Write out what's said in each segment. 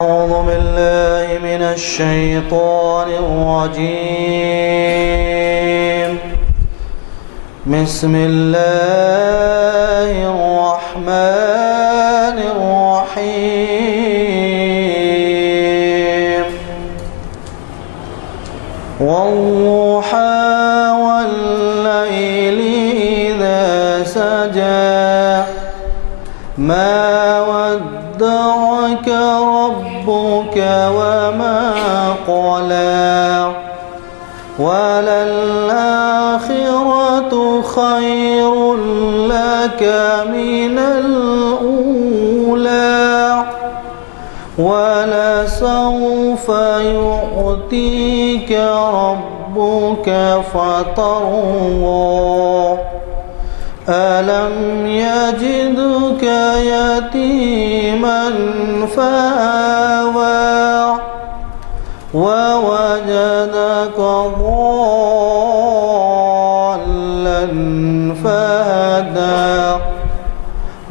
أعوذ بالله من الشيطان الرجيم. بسم الله الرحمن الرحيم. والضحى والليل إذا سجى ما ودعك ربك وما قلى وللآخرة خير لك من الأولى ولسوف يعطيك ربك فترضى ألم يجدك يتيما فآوى ووجدك ضالا فهدى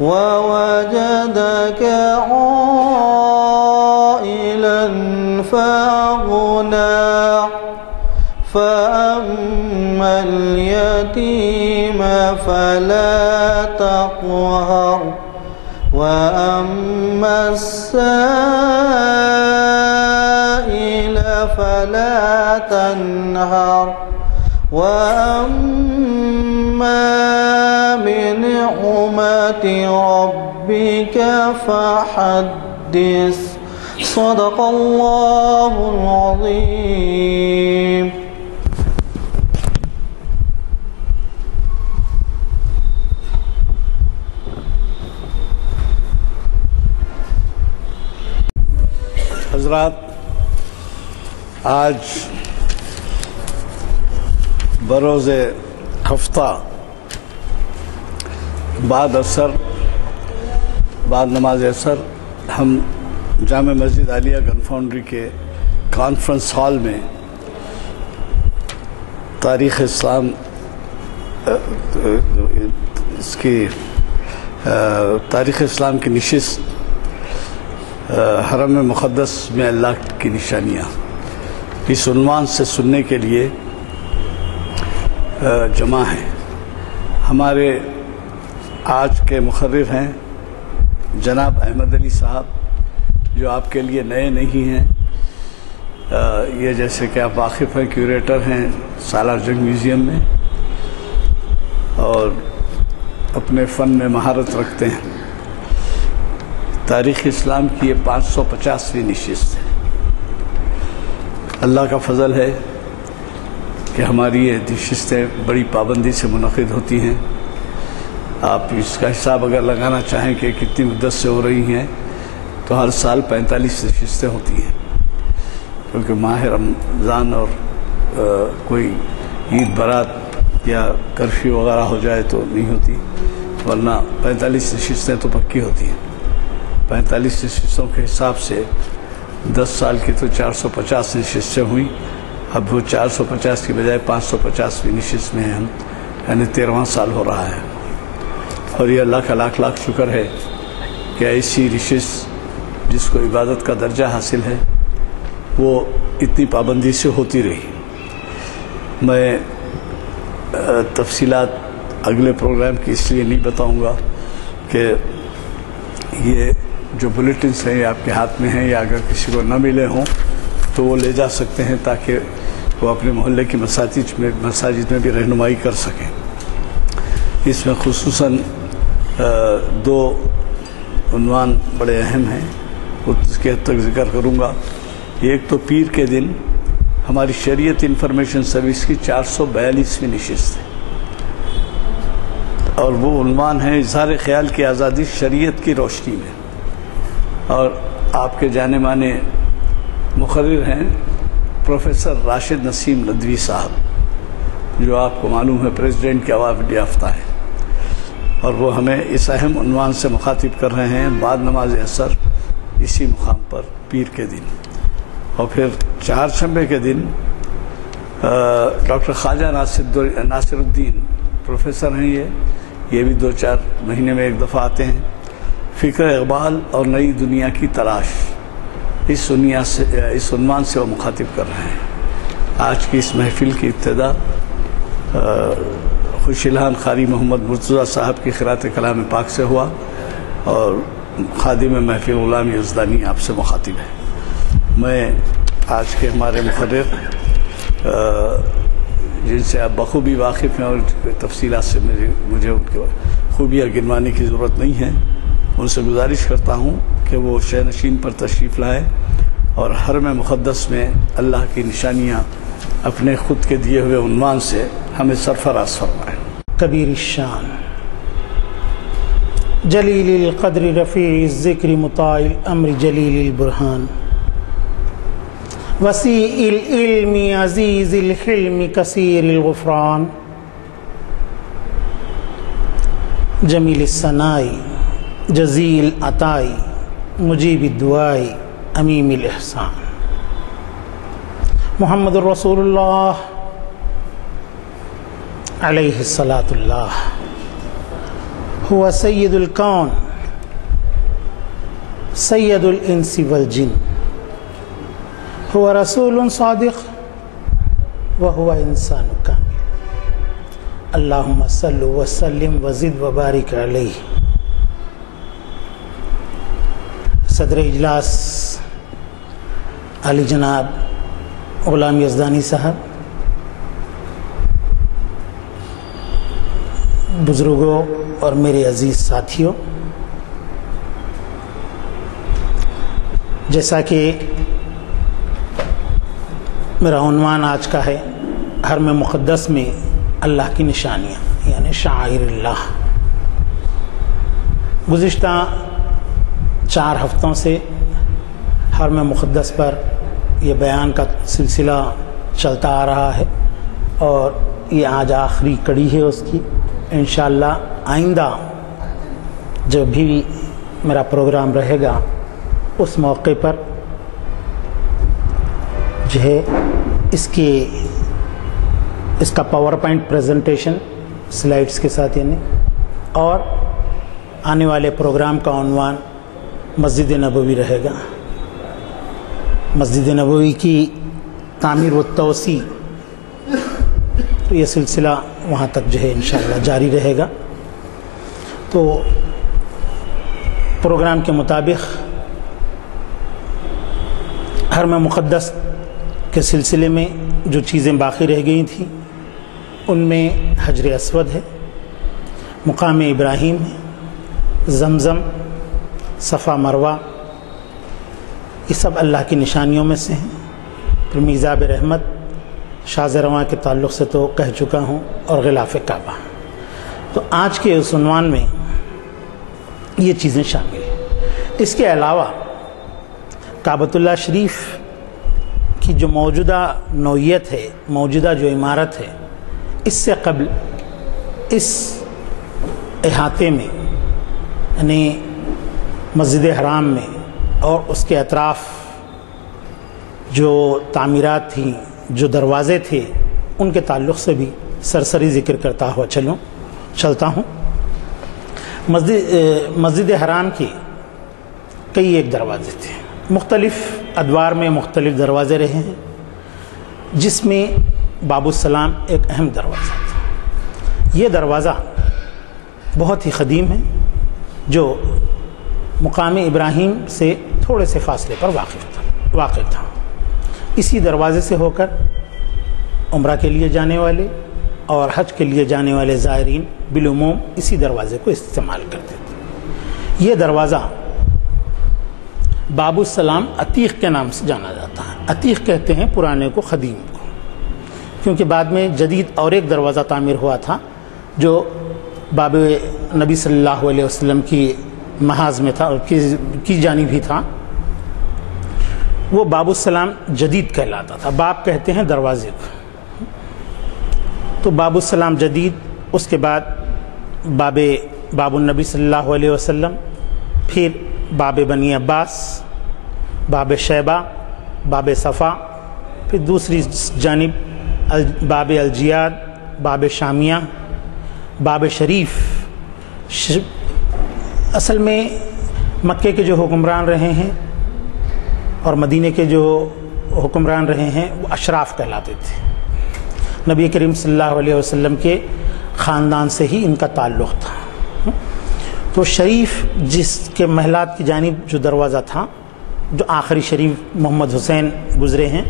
ووجدك عائلا فأغنى فأما اليتيم فلا تقهر وأما السائل فلا تنهر وأما بنعمة ربك فحدث. صدق الله العظيم. حضرات، آج بروز ہفتہ بعد نماز عصر ہم جامع مسجد عالیہ گن فاؤنڈری کے کانفرنس ہال میں تاریخ اسلام کی نشست حرم مقدس میں اللہ کی نشانیاں اس عنوان سے سننے کے لیے جمع ہیں. ہمارے آج کے مقرر ہیں جناب احمد علی صاحب، جو آپ کے لیے نئے نہیں ہیں. یہ جیسے کہ آپ واقف ہیں کیوریٹر ہیں سالار جنگ میوزیم میں اور اپنے فن میں مہارت رکھتے ہیں. تاریخ اسلام کی یہ 550ویں نشست ہے. اللہ کا فضل ہے کہ ہماری یہ نشستیں بڑی پابندی سے منعقد ہوتی ہیں. آپ اس کا حساب اگر لگانا چاہیں کہ کتنی مدت سے ہو رہی ہیں تو ہر سال 45 نشستیں ہوتی ہیں، کیونکہ ماہ رمضان اور کوئی عید برات یا کرفیو وغیرہ ہو جائے تو نہیں ہوتی، ورنہ 45 نشستیں تو پکی ہوتی ہیں. 45 نشستوں کے حساب سے 10 سال کی تو 450 نشستیں ہوئیں. اب وہ 450 کی بجائے 550ویں نشست میں ہیں ہم، یعنی 13واں سال ہو رہا ہے. اور یہ اللہ کا لاکھ لاکھ شکر ہے کہ ایسی نشست جس کو عبادت کا درجہ حاصل ہے وہ اتنی پابندی سے ہوتی رہی. میں تفصیلات اگلے پروگرام کی اس لیے نہیں بتاؤں گا کہ یہ جو بلیٹنز ہیں یہ آپ کے ہاتھ میں ہیں، یا اگر کسی کو نہ ملے ہوں تو وہ لے جا سکتے ہیں تاکہ وہ اپنے محلے کی مساجد میں بھی رہنمائی کر سکیں. اس میں خصوصاً 2 عنوان بڑے اہم ہیں، اس کے حد تک ذکر کروں گا. ایک تو پیر کے دن ہماری شریعت انفارمیشن سروس کی 442ویں نشست ہے، اور وہ عنوان ہے اظہار خیال کی آزادی شریعت کی روشنی میں. اور آپ کے جانے مانے مقرر ہیں پروفیسر راشد نسیم ندوی صاحب، جو آپ کو معلوم ہے پریزیڈنٹ کے ایوارڈ یافتہ ہیں، اور وہ ہمیں اس اہم عنوان سے مخاطب کر رہے ہیں بعد نماز عصر اسی مقام پر پیر کے دن. اور پھر چہارشنبے کے دن ڈاکٹر خواجہ ناصر الدین پروفیسر ہیں، یہ بھی 2-4 مہینے میں ایک دفعہ آتے ہیں. فکر اقبال اور نئی دنیا کی تلاش، اس عنوان سے وہ مخاطب کر رہے ہیں۔ آج کی اس محفل کی ابتدا خوش الحان قاری محمد مرتضیٰ صاحب کی قراءت کلام پاک سے ہوا، اور خادم محفل غلام یزدانی آپ سے مخاطب ہے۔ میں آج کے ہمارے مقرر جن سے آپ بخوبی واقف ہیں اور تفصیلات سے مجھے ان کی خوبیاں گنوانے کی ضرورت نہیں ہے، ان سے گزارش کرتا ہوں کہ وہ شہ نشین پر تشریف لائے اور حرم مقدس میں اللہ کی نشانیاں اپنے خود کے دیے ہوئے عنوان سے ہمیں سرفراز فرمائیں۔ کبیر الشان جلیل القدر رفیع الذکر مطاع الامر جلیل البرہان وسیع العلم عزیز الحلم کثیر الغفران جمیل الثناء جزیل العطاء مجیب الدعاء عمیم الاحسان محمد الرسول اللہ علیہ الصلاۃ اللہ هو سید الکون سید الانس والجن هو رسول صادق وهو انسان کامل اللہم صل وسلم وزد وبارک علیہ۔ صدر اجلاس علی جناب غلام یزدانی صاحب، بزرگوں اور میرے عزیز ساتھیوں، جیسا کہ میرا عنوان آج کا ہے حرم مقدس میں اللہ کی نشانیاں یعنی شعائر اللہ، گزشتہ 4 ہفتوں سے حرم مقدس پر یہ بیان کا سلسلہ چلتا آ رہا ہے اور یہ آج آخری کڑی ہے اس کی۔ انشاءاللہ آئندہ جب بھی میرا پروگرام رہے گا اس موقع پر جو ہے اس کا پاور پوائنٹ پریزنٹیشن سلائڈز کے ساتھ یعنی، اور آنے والے پروگرام کا عنوان مسجد نبوی رہے گا۔ مسجد نبوی کی تعمیر و توسیع، تو یہ سلسلہ وہاں تک جو ہے انشاءاللہ جاری رہے گا۔ تو پروگرام کے مطابق حرم مقدس کے سلسلے میں جو چیزیں باقی رہ گئی تھیں ان میں حجر اسود ہے، مقام ابراہیم ہے، زمزم، صفا مروہ، یہ سب اللہ کی نشانیوں میں سے ہیں۔ پھر میزاب رحمت، شاذ رواں کے تعلق سے تو کہہ چکا ہوں، اور غلاف کعبہ۔ تو آج کے اس عنوان میں یہ چیزیں شامل ہیں۔ اس کے علاوہ کعبۃ اللہ شریف کی جو موجودہ نوعیت ہے، موجودہ جو عمارت ہے، اس سے قبل اس احاطے میں یعنی مسجد حرام میں اور اس کے اطراف جو تعمیرات تھیں، جو دروازے تھے، ان کے تعلق سے بھی سرسری ذکر کرتا ہوا چلتا ہوں۔ مسجد حرام کے کئی ایک دروازے تھے، مختلف ادوار میں مختلف دروازے رہے ہیں، جس میں باب السلام ایک اہم دروازہ تھا۔ یہ دروازہ بہت ہی قدیم ہے، جو مقام ابراہیم سے تھوڑے سے فاصلے پر واقع تھا۔ اسی دروازے سے ہو کر عمرہ کے لیے جانے والے اور حج کے لیے جانے والے زائرین بالعموم اسی دروازے کو استعمال کرتے تھے۔ یہ دروازہ باب السلام عتیق کے نام سے جانا جاتا ہے۔ عتیق کہتے ہیں پرانے کو، قدیم کو، کیونکہ بعد میں جدید اور ایک دروازہ تعمیر ہوا تھا جو باب نبی صلی اللہ علیہ وسلم کی محاذ میں تھا اور کی جانب ہی تھا، وہ باب السلام جدید کہلاتا تھا۔ باب کہتے ہیں دروازے کو، تو باب السلام جدید، اس کے بعد باب النبی صلی اللہ علیہ وسلم، پھر باب بنی عباس، باب شیبہ، باب صفا، پھر دوسری جانب باب الجیاد، باب شامیہ، باب شریف۔ اصل میں مکے کے جو حکمران رہے ہیں اور مدینے کے جو حکمران رہے ہیں وہ اشراف کہلاتے تھے. نبی کریم صلی اللہ علیہ وسلم کے خاندان سے ہی ان کا تعلق تھا. تو شریف جس کے محلات کی جانب جو دروازہ تھا، جو آخری شریف محمد حسین گزرے ہیں،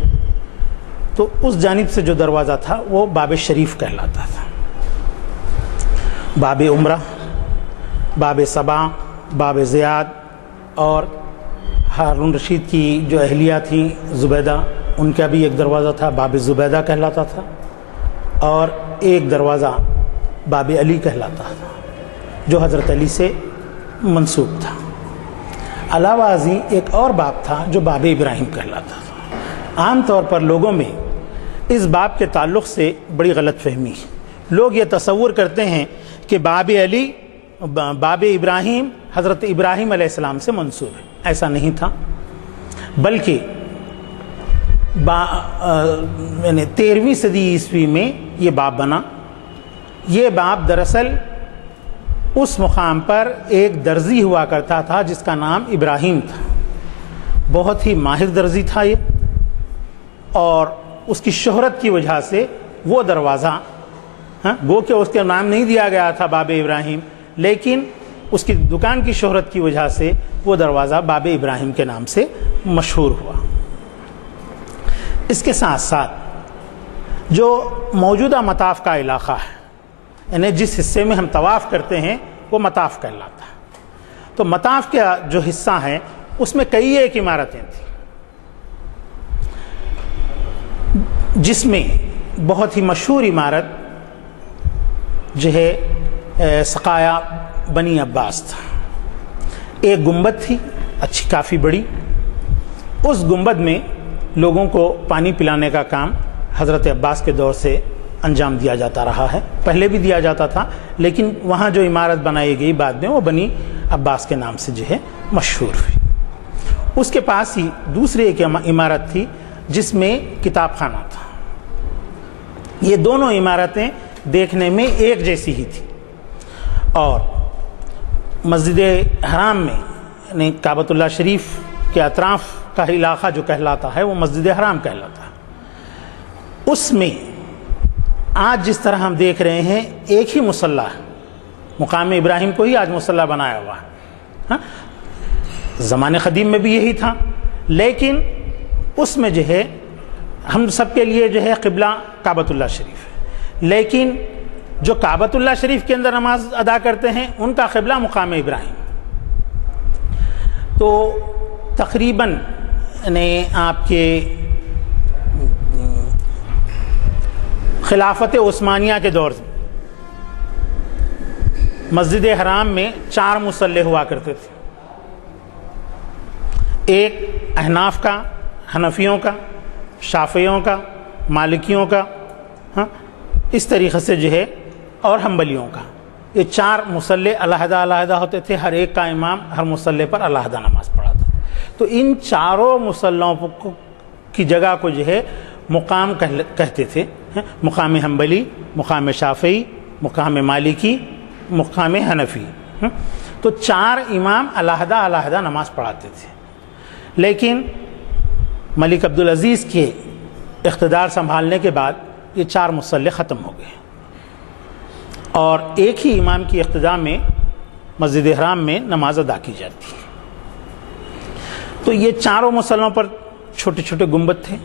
تو اس جانب سے جو دروازہ تھا وہ باب شریف کہلاتا تھا. باب عمرہ، باب صبا، باب زیاد، اور ہارون رشید کی جو اہلیہ تھیں زبیدہ، ان کا بھی ایک دروازہ تھا باب زبیدہ کہلاتا تھا، اور ایک دروازہ باب علی کہلاتا تھا جو حضرت علی سے منسوب تھا. علاوہ ازیں ایک اور باب تھا جو باب ابراہیم کہلاتا تھا. عام طور پر لوگوں میں اس باب کے تعلق سے بڑی غلط فہمی ہے. لوگ یہ تصور کرتے ہیں کہ باب علی، باب ابراہیم حضرت ابراہیم علیہ السلام سے منسوب ہے. ایسا نہیں تھا، بلکہ 13ویں صدی عیسوی میں یہ باب بنا. یہ باب دراصل اس مقام پر ایک درزی ہوا کرتا تھا جس کا نام ابراہیم تھا. بہت ہی ماہر درزی تھا یہ، اور اس کی شہرت کی وجہ سے وہ دروازہ، گو کہ اس کا نام نہیں دیا گیا تھا باب ابراہیم، لیکن اس کی دکان کی شہرت کی وجہ سے وہ دروازہ باب ابراہیم کے نام سے مشہور ہوا. اس کے ساتھ ساتھ جو موجودہ مطاف کا علاقہ ہے، یعنی جس حصے میں ہم طواف کرتے ہیں وہ مطاف کہلاتا ہے. تو مطاف کا جو حصہ ہے اس میں کئی ایک عمارتیں تھیں، جس میں بہت ہی مشہور عمارت جو ہے سقایا بنی عباس تھا. ایک گنبد تھی اچھی کافی بڑی. اس گنبد میں لوگوں کو پانی پلانے کا کام حضرت عباس کے دور سے انجام دیا جاتا رہا ہے. پہلے بھی دیا جاتا تھا، لیکن وہاں جو عمارت بنائی گئی بعد میں وہ بنی عباس کے نام سے جو ہے مشہور ہوئی. اس کے پاس ہی دوسری ایک عمارت تھی جس میں کتاب خانہ تھا. یہ دونوں عمارتیں دیکھنے میں ایک جیسی ہی تھی، اور مسجد حرام میں یعنی کعبۃ اللہ شریف کے اطراف کا علاقہ جو کہلاتا ہے وہ مسجد حرام کہلاتا ہے. اس میں آج جس طرح ہم دیکھ رہے ہیں ایک ہی مصلی ہے. مقام ابراہیم کو ہی آج مصلی بنایا ہوا ہے. زمانے قدیم میں بھی یہی تھا، لیکن اس میں جو ہے ہم سب کے لیے جو ہے قبلہ کعبۃ اللہ شریف ہے، لیکن جو کعبۃ اللہ شریف کے اندر نماز ادا کرتے ہیں ان کا قبلہ مقام ابراہیم. تو تقریباً آپ کے خلافت عثمانیہ کے دور سے مسجد حرام میں 4 مصلی ہوا کرتے تھے. ایک احناف کا، حنفیوں کا، شافعیوں کا، مالکیوں کا، اس طریقے سے جو ہے، اور حنبلیوں کا. یہ 4 مصلی علیحدہ علیحدہ ہوتے تھے. ہر ایک کا امام ہر مصلی پر علیحدہ نماز پڑھاتا تھا. تو ان چاروں مصلیوں کی جگہ کو جو ہے مقام کہتے تھے. مقام حنبلی، مقام شافعی، مقام مالکی، مقام حنفی. تو 4 امام علیحدہ علیحدہ نماز پڑھاتے تھے. لیکن ملک عبدالعزیز کے اقتدار سنبھالنے کے بعد یہ 4 مصلی ختم ہو گئے، اور ایک ہی امام کی اقتداء میں مسجد حرام میں نماز ادا کی جاتی ہے. تو یہ 4 مصلیوں پر چھوٹے چھوٹے گنبد تھے.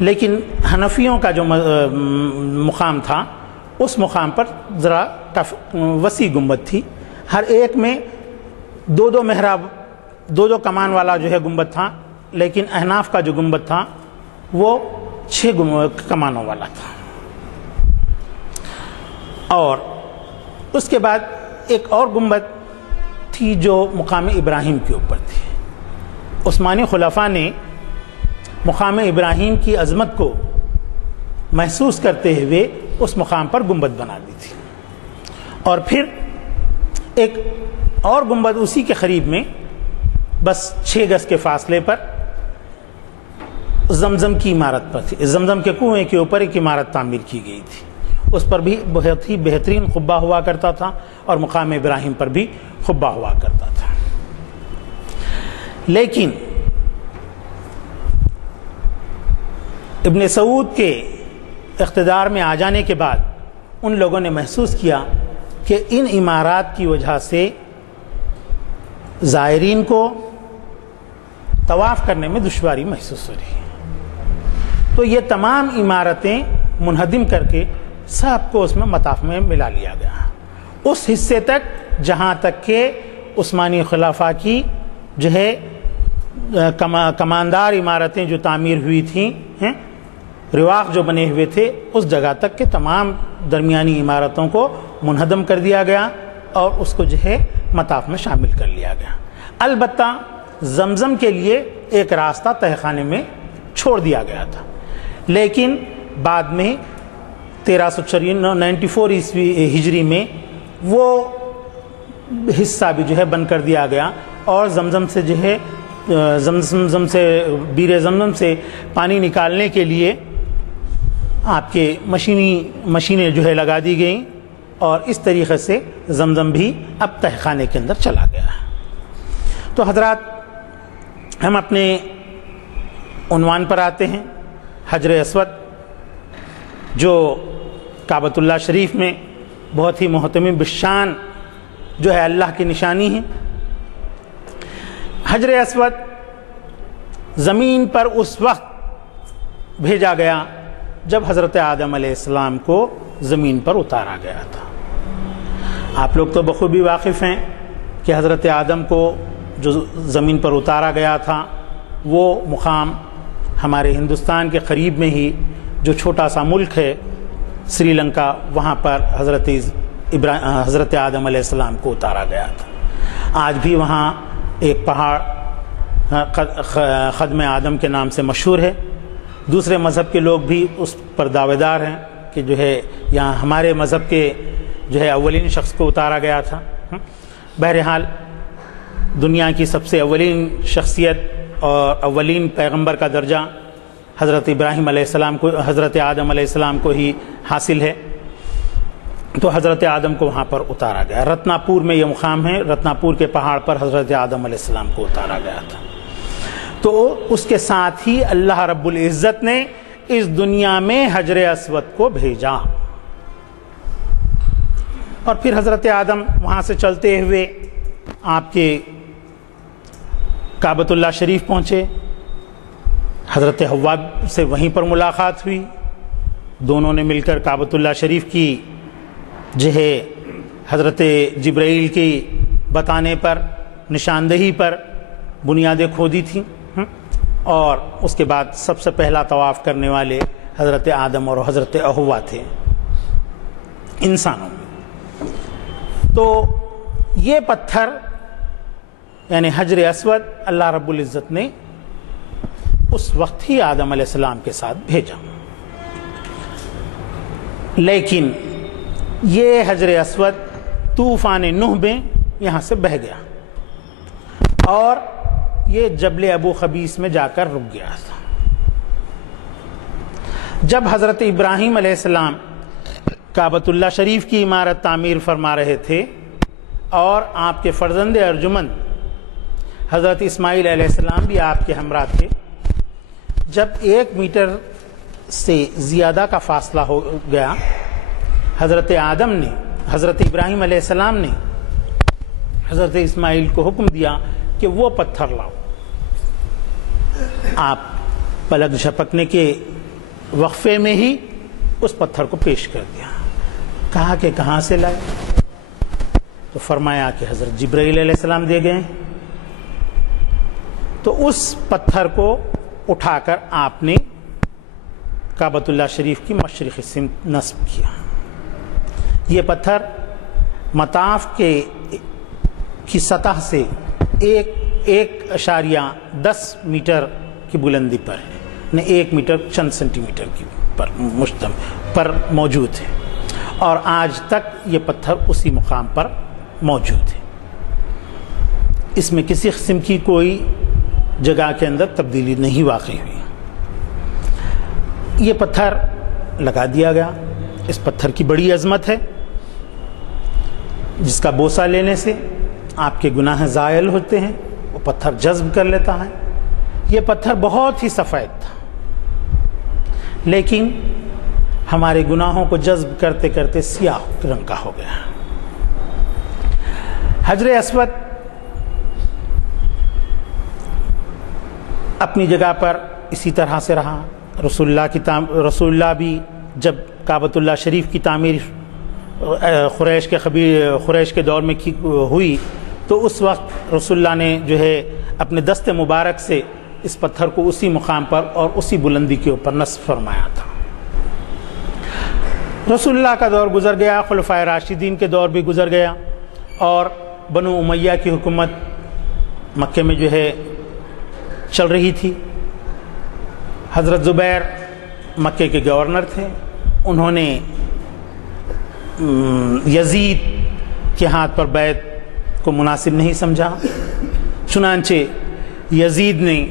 لیکن حنفیوں کا جو مقام تھا اس مقام پر ذرا وسیع گنبد تھی. ہر ایک میں 2 محراب، 2 کمان والا جو ہے گنبد تھا. لیکن احناف کا جو گنبد تھا وہ 6 کمانوں والا تھا. اور اس کے بعد ایک اور گنبد تھی جو مقام ابراہیم کے اوپر تھی. عثمانی خلفاء نے مقام ابراہیم کی عظمت کو محسوس کرتے ہوئے اس مقام پر گنبد بنا دی تھی. اور پھر ایک اور گنبد اسی کے قریب میں بس 6 گز کے فاصلے پر زمزم کی عمارت پر تھی. زمزم کے کنویں کے اوپر ایک عمارت تعمیر کی گئی تھی. اس پر بھی بہت ہی بہترین قبہ ہوا کرتا تھا، اور مقام ابراہیم پر بھی قبہ ہوا کرتا تھا. لیکن ابن سعود کے اقتدار میں آ جانے کے بعد ان لوگوں نے محسوس کیا کہ ان عمارات کی وجہ سے زائرین کو طواف کرنے میں دشواری محسوس ہو رہی ہے، تو یہ تمام عمارتیں منہدم کر کے سب کو اس میں مطاف میں ملا لیا گیا، اس حصے تک جہاں تک کہ عثمانی خلافہ کی جو ہے کماندار عمارتیں جو تعمیر ہوئی تھیں، رواق جو بنے ہوئے تھے، اس جگہ تک کہ تمام درمیانی عمارتوں کو منہدم کر دیا گیا اور اس کو جو ہے مطاف میں شامل کر لیا گیا۔ البتہ زمزم کے لیے ایک راستہ تہہ خانے میں چھوڑ دیا گیا تھا، لیکن بعد میں 1394 عیسوی ہجری میں وہ حصہ بھی جو ہے بند کر دیا گیا اور زمزم سے جو ہے زمزم سے بیر زمزم سے پانی نکالنے کے لیے آپ کے مشینیں جو ہے لگا دی گئیں اور اس طریقے سے زمزم بھی اب تہہ خانے کے اندر چلا گیا ہے۔ تو حضرات، ہم اپنے عنوان پر آتے ہیں، حجر اسود جو کعبۃ اللہ شریف میں بہت ہی محترم بالشان جو ہے اللہ کی نشانی ہے۔ حجر اسود زمین پر اس وقت بھیجا گیا جب حضرت آدم علیہ السلام کو زمین پر اتارا گیا تھا۔ آپ لوگ تو بخوبی واقف ہیں کہ حضرت آدم کو جو زمین پر اتارا گیا تھا وہ مقام ہمارے ہندوستان کے قریب میں ہی جو چھوٹا سا ملک ہے سری لنکا، وہاں پر حضرت آدم علیہ السلام کو اتارا گیا تھا۔ آج بھی وہاں ایک پہاڑ خدم آدم کے نام سے مشہور ہے، دوسرے مذہب کے لوگ بھی اس پر دعویدار ہیں کہ جو ہے یہاں ہمارے مذہب کے جو ہے اولین شخص کو اتارا گیا تھا۔ بہرحال دنیا کی سب سے اولین شخصیت اور اولین پیغمبر کا درجہ حضرت ابراہیم علیہ السلام کو، حضرت آدم علیہ السلام کو ہی حاصل ہے، تو حضرت آدم کو وہاں پر اتارا گیا۔ رتنا پور میں یہ مقام ہے، رتنا پور کے پہاڑ پر حضرت آدم علیہ السلام کو اتارا گیا تھا۔ تو اس کے ساتھ ہی اللہ رب العزت نے اس دنیا میں حجر اسود کو بھیجا اور پھر حضرت آدم وہاں سے چلتے ہوئے آپ کے کعبۃ اللہ شریف پہنچے، حضرت حوا سے وہیں پر ملاقات ہوئی، دونوں نے مل کر کعبۃ اللہ شریف کی جو ہے حضرت جبرائیل کی بتانے پر، نشاندہی پر بنیادیں کھودی تھیں، اور اس کے بعد سب سے پہلا طواف کرنے والے حضرت آدم اور حضرت حوا تھے انسانوں میں۔ تو یہ پتھر یعنی حجر اسود اللہ رب العزت نے اس وقت ہی آدم علیہ السلام کے ساتھ بھیجا، لیکن یہ حجر اسود طوفان نوح میں یہاں سے بہہ گیا اور یہ جبل ابو خبیث میں جا کر رک گیا تھا۔ جب حضرت ابراہیم علیہ السلام کعبۃ اللہ شریف کی عمارت تعمیر فرما رہے تھے اور آپ کے فرزند ارجمند حضرت اسماعیل علیہ السلام بھی آپ کے ہمراہ تھے، جب 1 میٹر سے زیادہ کا فاصلہ ہو گیا، حضرت آدم نے، حضرت ابراہیم علیہ السلام نے حضرت اسماعیل کو حکم دیا کہ وہ پتھر لاؤ۔ آپ پلک جھپکنے کے وقفے میں ہی اس پتھر کو پیش کر دیا، کہا کہ کہاں سے لائے؟ تو فرمایا کہ حضرت جبرائیل علیہ السلام دے گئے۔ تو اس پتھر کو اٹھا کر آپ نے کعبۃ اللہ شریف کی مشرقی سمت نصب کیا۔ یہ پتھر مطاف کی سطح سے 1.10 میٹر کی بلندی پر ہے، یعنی 1 میٹر چند سینٹی میٹر کی پر موجود ہے، اور آج تک یہ پتھر اسی مقام پر موجود ہے۔ اس میں کسی قسم کی کوئی جگہ کے اندر تبدیلی نہیں واقع ہوئی۔ یہ پتھر لگا دیا گیا۔ اس پتھر کی بڑی عظمت ہے، جس کا بوسہ لینے سے آپ کے گناہ زائل ہوتے ہیں، وہ پتھر جذب کر لیتا ہے۔ یہ پتھر بہت ہی سفید تھا، لیکن ہمارے گناہوں کو جذب کرتے کرتے سیاہ رنگ کا ہو گیا۔ حجر اسود اپنی جگہ پر اسی طرح سے رہا۔ رسول اللہ بھی جب کعبۃ اللہ شریف کی تعمیر قریش کے دور میں ہوئی تو اس وقت رسول اللہ نے جو ہے اپنے دست مبارک سے اس پتھر کو اسی مقام پر اور اسی بلندی کے اوپر نصب فرمایا تھا۔ رسول اللہ کا دور گزر گیا، خلفائے راشدین کے دور بھی گزر گیا، اور بنو امیہ کی حکومت مکے میں جو ہے چل رہی تھی۔ حضرت زبیر مکے کے گورنر تھے، انہوں نے یزید کے ہاتھ پر بیعت کو مناسب نہیں سمجھا، چنانچہ یزید نے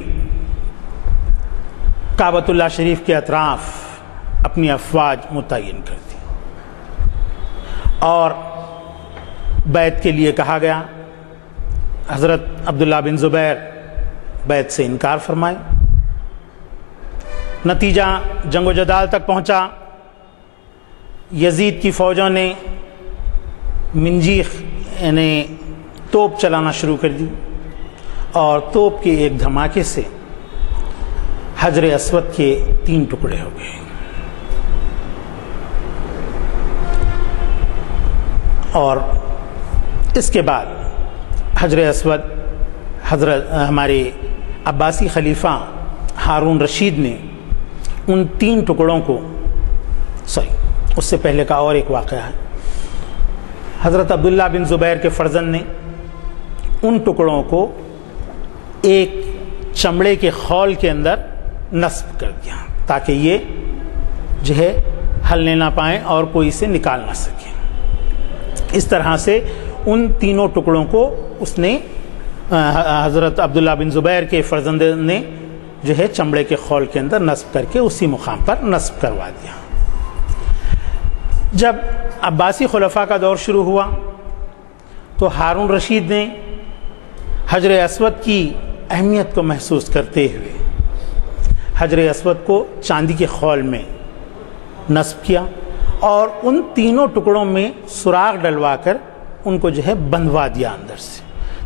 کعبۃ اللہ شریف کے اطراف اپنی افواج متعین کر دی اور بیعت کے لیے کہا گیا۔ حضرت عبداللہ بن زبیر بیعت سے انکار فرمائے، نتیجہ جنگ و جدال تک پہنچا۔ یزید کی فوجوں نے منجیخ یعنی توپ چلانا شروع کر دی، اور توپ کے ایک دھماکے سے حجر اسود کے 3 ٹکڑے ہو گئے، اور اس کے بعد حجر اسود ہمارے عباسی خلیفہ ہارون رشید نے ان 3 ٹکڑوں کو اس سے پہلے کا اور ایک واقعہ ہے، حضرت عبداللہ بن زبیر کے فرزند نے ان ٹکڑوں کو ایک چمڑے کے خول کے اندر نصب کر دیا تاکہ یہ جو ہے ہلنے نہ پائیں اور کوئی اسے نکال نہ سکے۔ اس طرح سے ان 3 ٹکڑوں کو اس نے حضرت عبداللہ بن زبیر کے فرزند نے جو ہے چمڑے کے خول کے اندر نصب کر کے اسی مقام پر نصب کروا دیا۔ جب عباسی خلفاء کا دور شروع ہوا تو ہارون رشید نے حجر اسود کی اہمیت کو محسوس کرتے ہوئے حجر اسود کو چاندی کے خول میں نصب کیا اور ان 3 ٹکڑوں میں سوراخ ڈلوا کر ان کو جو ہے بندھوا دیا اندر سے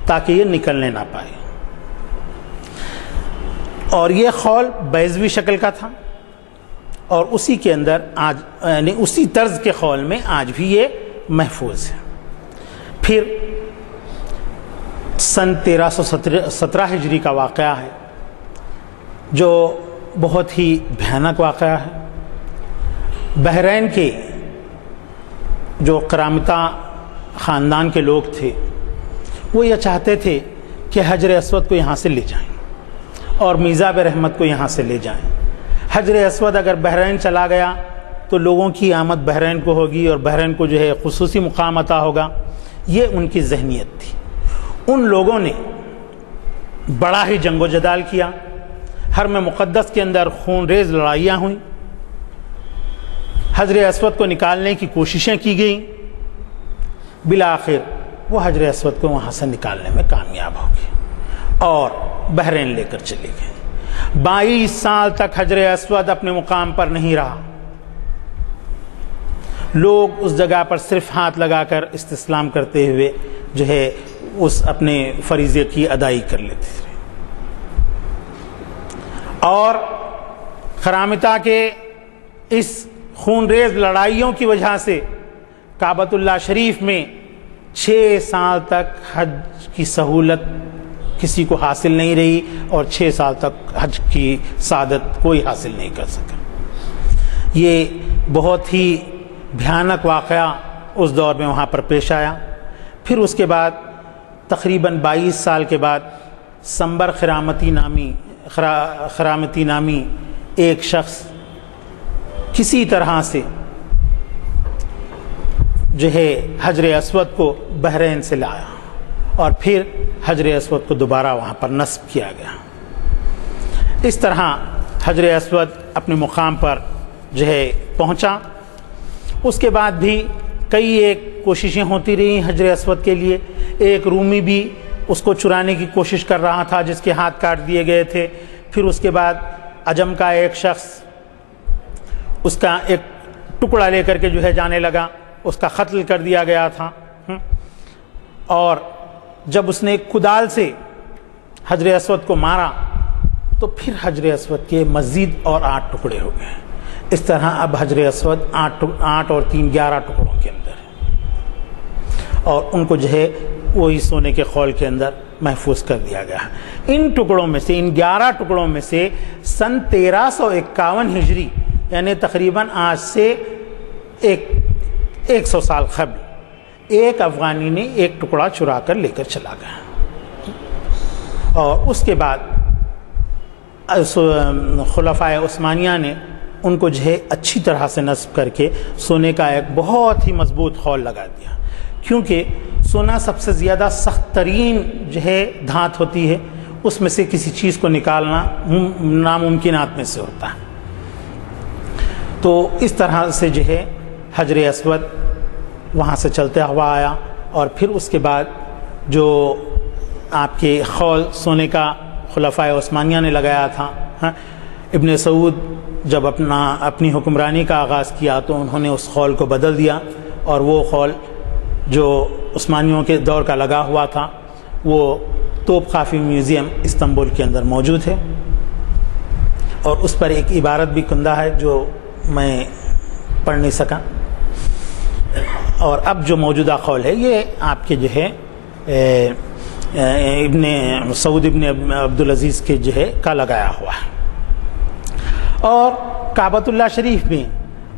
تاکہ یہ نکلنے نہ پائے، اور یہ خول بیضوی شکل کا تھا، اور اسی کے اندر آج یعنی اسی طرز کے خول میں آج بھی یہ محفوظ ہے۔ پھر سن 1317 ہجری کا واقعہ ہے جو بہت ہی بھیانک واقعہ ہے۔ بحرین کے جو کرامتہ خاندان کے لوگ تھے وہ یہ چاہتے تھے کہ حجر اسود کو یہاں سے لے جائیں اور میزاب رحمت کو یہاں سے لے جائیں۔ حجر اسود اگر بحرین چلا گیا تو لوگوں کی آمد بحرین کو ہوگی اور بحرین کو جو ہے خصوصی مقام عطا ہوگا، یہ ان کی ذہنیت تھی۔ ان لوگوں نے بڑا ہی جنگ و جدال کیا، حرم مقدس کے اندر خون ریز لڑائیاں ہوئیں، حجر اسود کو نکالنے کی کوششیں کی گئیں، بالآخر وہ حجر اسود کو وہاں سے نکالنے میں کامیاب ہو گئے اور بحرین لے کر چلے گئے۔ 22 سال تک حجر اسود اپنے مقام پر نہیں رہا، لوگ اس جگہ پر صرف ہاتھ لگا کر استسلام کرتے ہوئے جو ہے اس اپنے فریضے کی ادائی کر لیتے تھے، اور کرامتہ کے اس خونریز لڑائیوں کی وجہ سے کعبۃ اللہ شریف میں 6 سال تک حج کی سہولت کسی کو حاصل نہیں رہی اور 6 سال تک حج کی سعادت کوئی حاصل نہیں کر سکا۔ یہ بہت ہی بھیانک واقعہ اس دور میں وہاں پر پیش آیا۔ پھر اس کے بعد تقریباً 22 سال کے بعد سنبر خرامتی نامی ایک شخص کسی طرح سے جو ہے حجر اسود کو بحرین سے لایا اور پھر حجر اسود کو دوبارہ وہاں پر نصب کیا گیا۔ اس طرح حجر اسود اپنے مقام پر جو ہے پہنچا۔ اس کے بعد بھی کئی ایک کوششیں ہوتی رہیں حجر اسود کے لیے۔ ایک رومی بھی اس کو چرانے کی کوشش کر رہا تھا جس کے ہاتھ کاٹ دیے گئے تھے۔ پھر اس کے بعد عجم کا ایک شخص اس کا ایک ٹکڑا لے کر کے جو ہے جانے لگا، اس کا قتل کر دیا گیا تھا۔ اور جب اس نے کدال سے حجر اسود کو مارا تو پھر حجر اسود کے مزید اور 8 ٹکڑے ہو گئے۔ اس طرح اب حجر اسود 8 اور 3 11 ٹکڑوں کے اندر ہے، اور ان کو جو ہے وہی سونے کے خول کے اندر محفوظ کر دیا گیا۔ ان ٹکڑوں میں سے، ان 11 ٹکڑوں میں سے سن 1351 ہجری یعنی تقریباً آج سے 100 سال قبل ایک افغانی نے ایک ٹکڑا چرا کر لے کر چلا گیا، اور اس کے بعد خلفائے عثمانیہ نے ان کو جو ہے اچھی طرح سے نصب کر کے سونے کا ایک بہت ہی مضبوط خول لگا دیا، کیونکہ سونا سب سے زیادہ سخت ترین جو ہے دھات ہوتی ہے، اس میں سے کسی چیز کو نکالنا ناممکنات میں سے ہوتا ہے۔ تو اس طرح سے جو ہے حجر اسود وہاں سے چلتا ہوا آیا، اور پھر اس کے بعد جو آپ کے خول سونے کا خلفائے عثمانیہ نے لگایا تھا، ابن سعود جب اپنی حکمرانی کا آغاز کیا تو انہوں نے اس خول کو بدل دیا، اور وہ خول جو عثمانیوں کے دور کا لگا ہوا تھا وہ توپ خافی میوزیم استنبول کے اندر موجود ہے، اور اس پر ایک عبارت بھی کندہ ہے جو میں پڑھ نہیں سکا۔ اور اب جو موجودہ خول ہے یہ آپ کے جو ہے ابن سعود ابن عبدالعزیز کے جو ہے کا لگایا ہوا ہے۔ اور کعبۃ اللہ شریف میں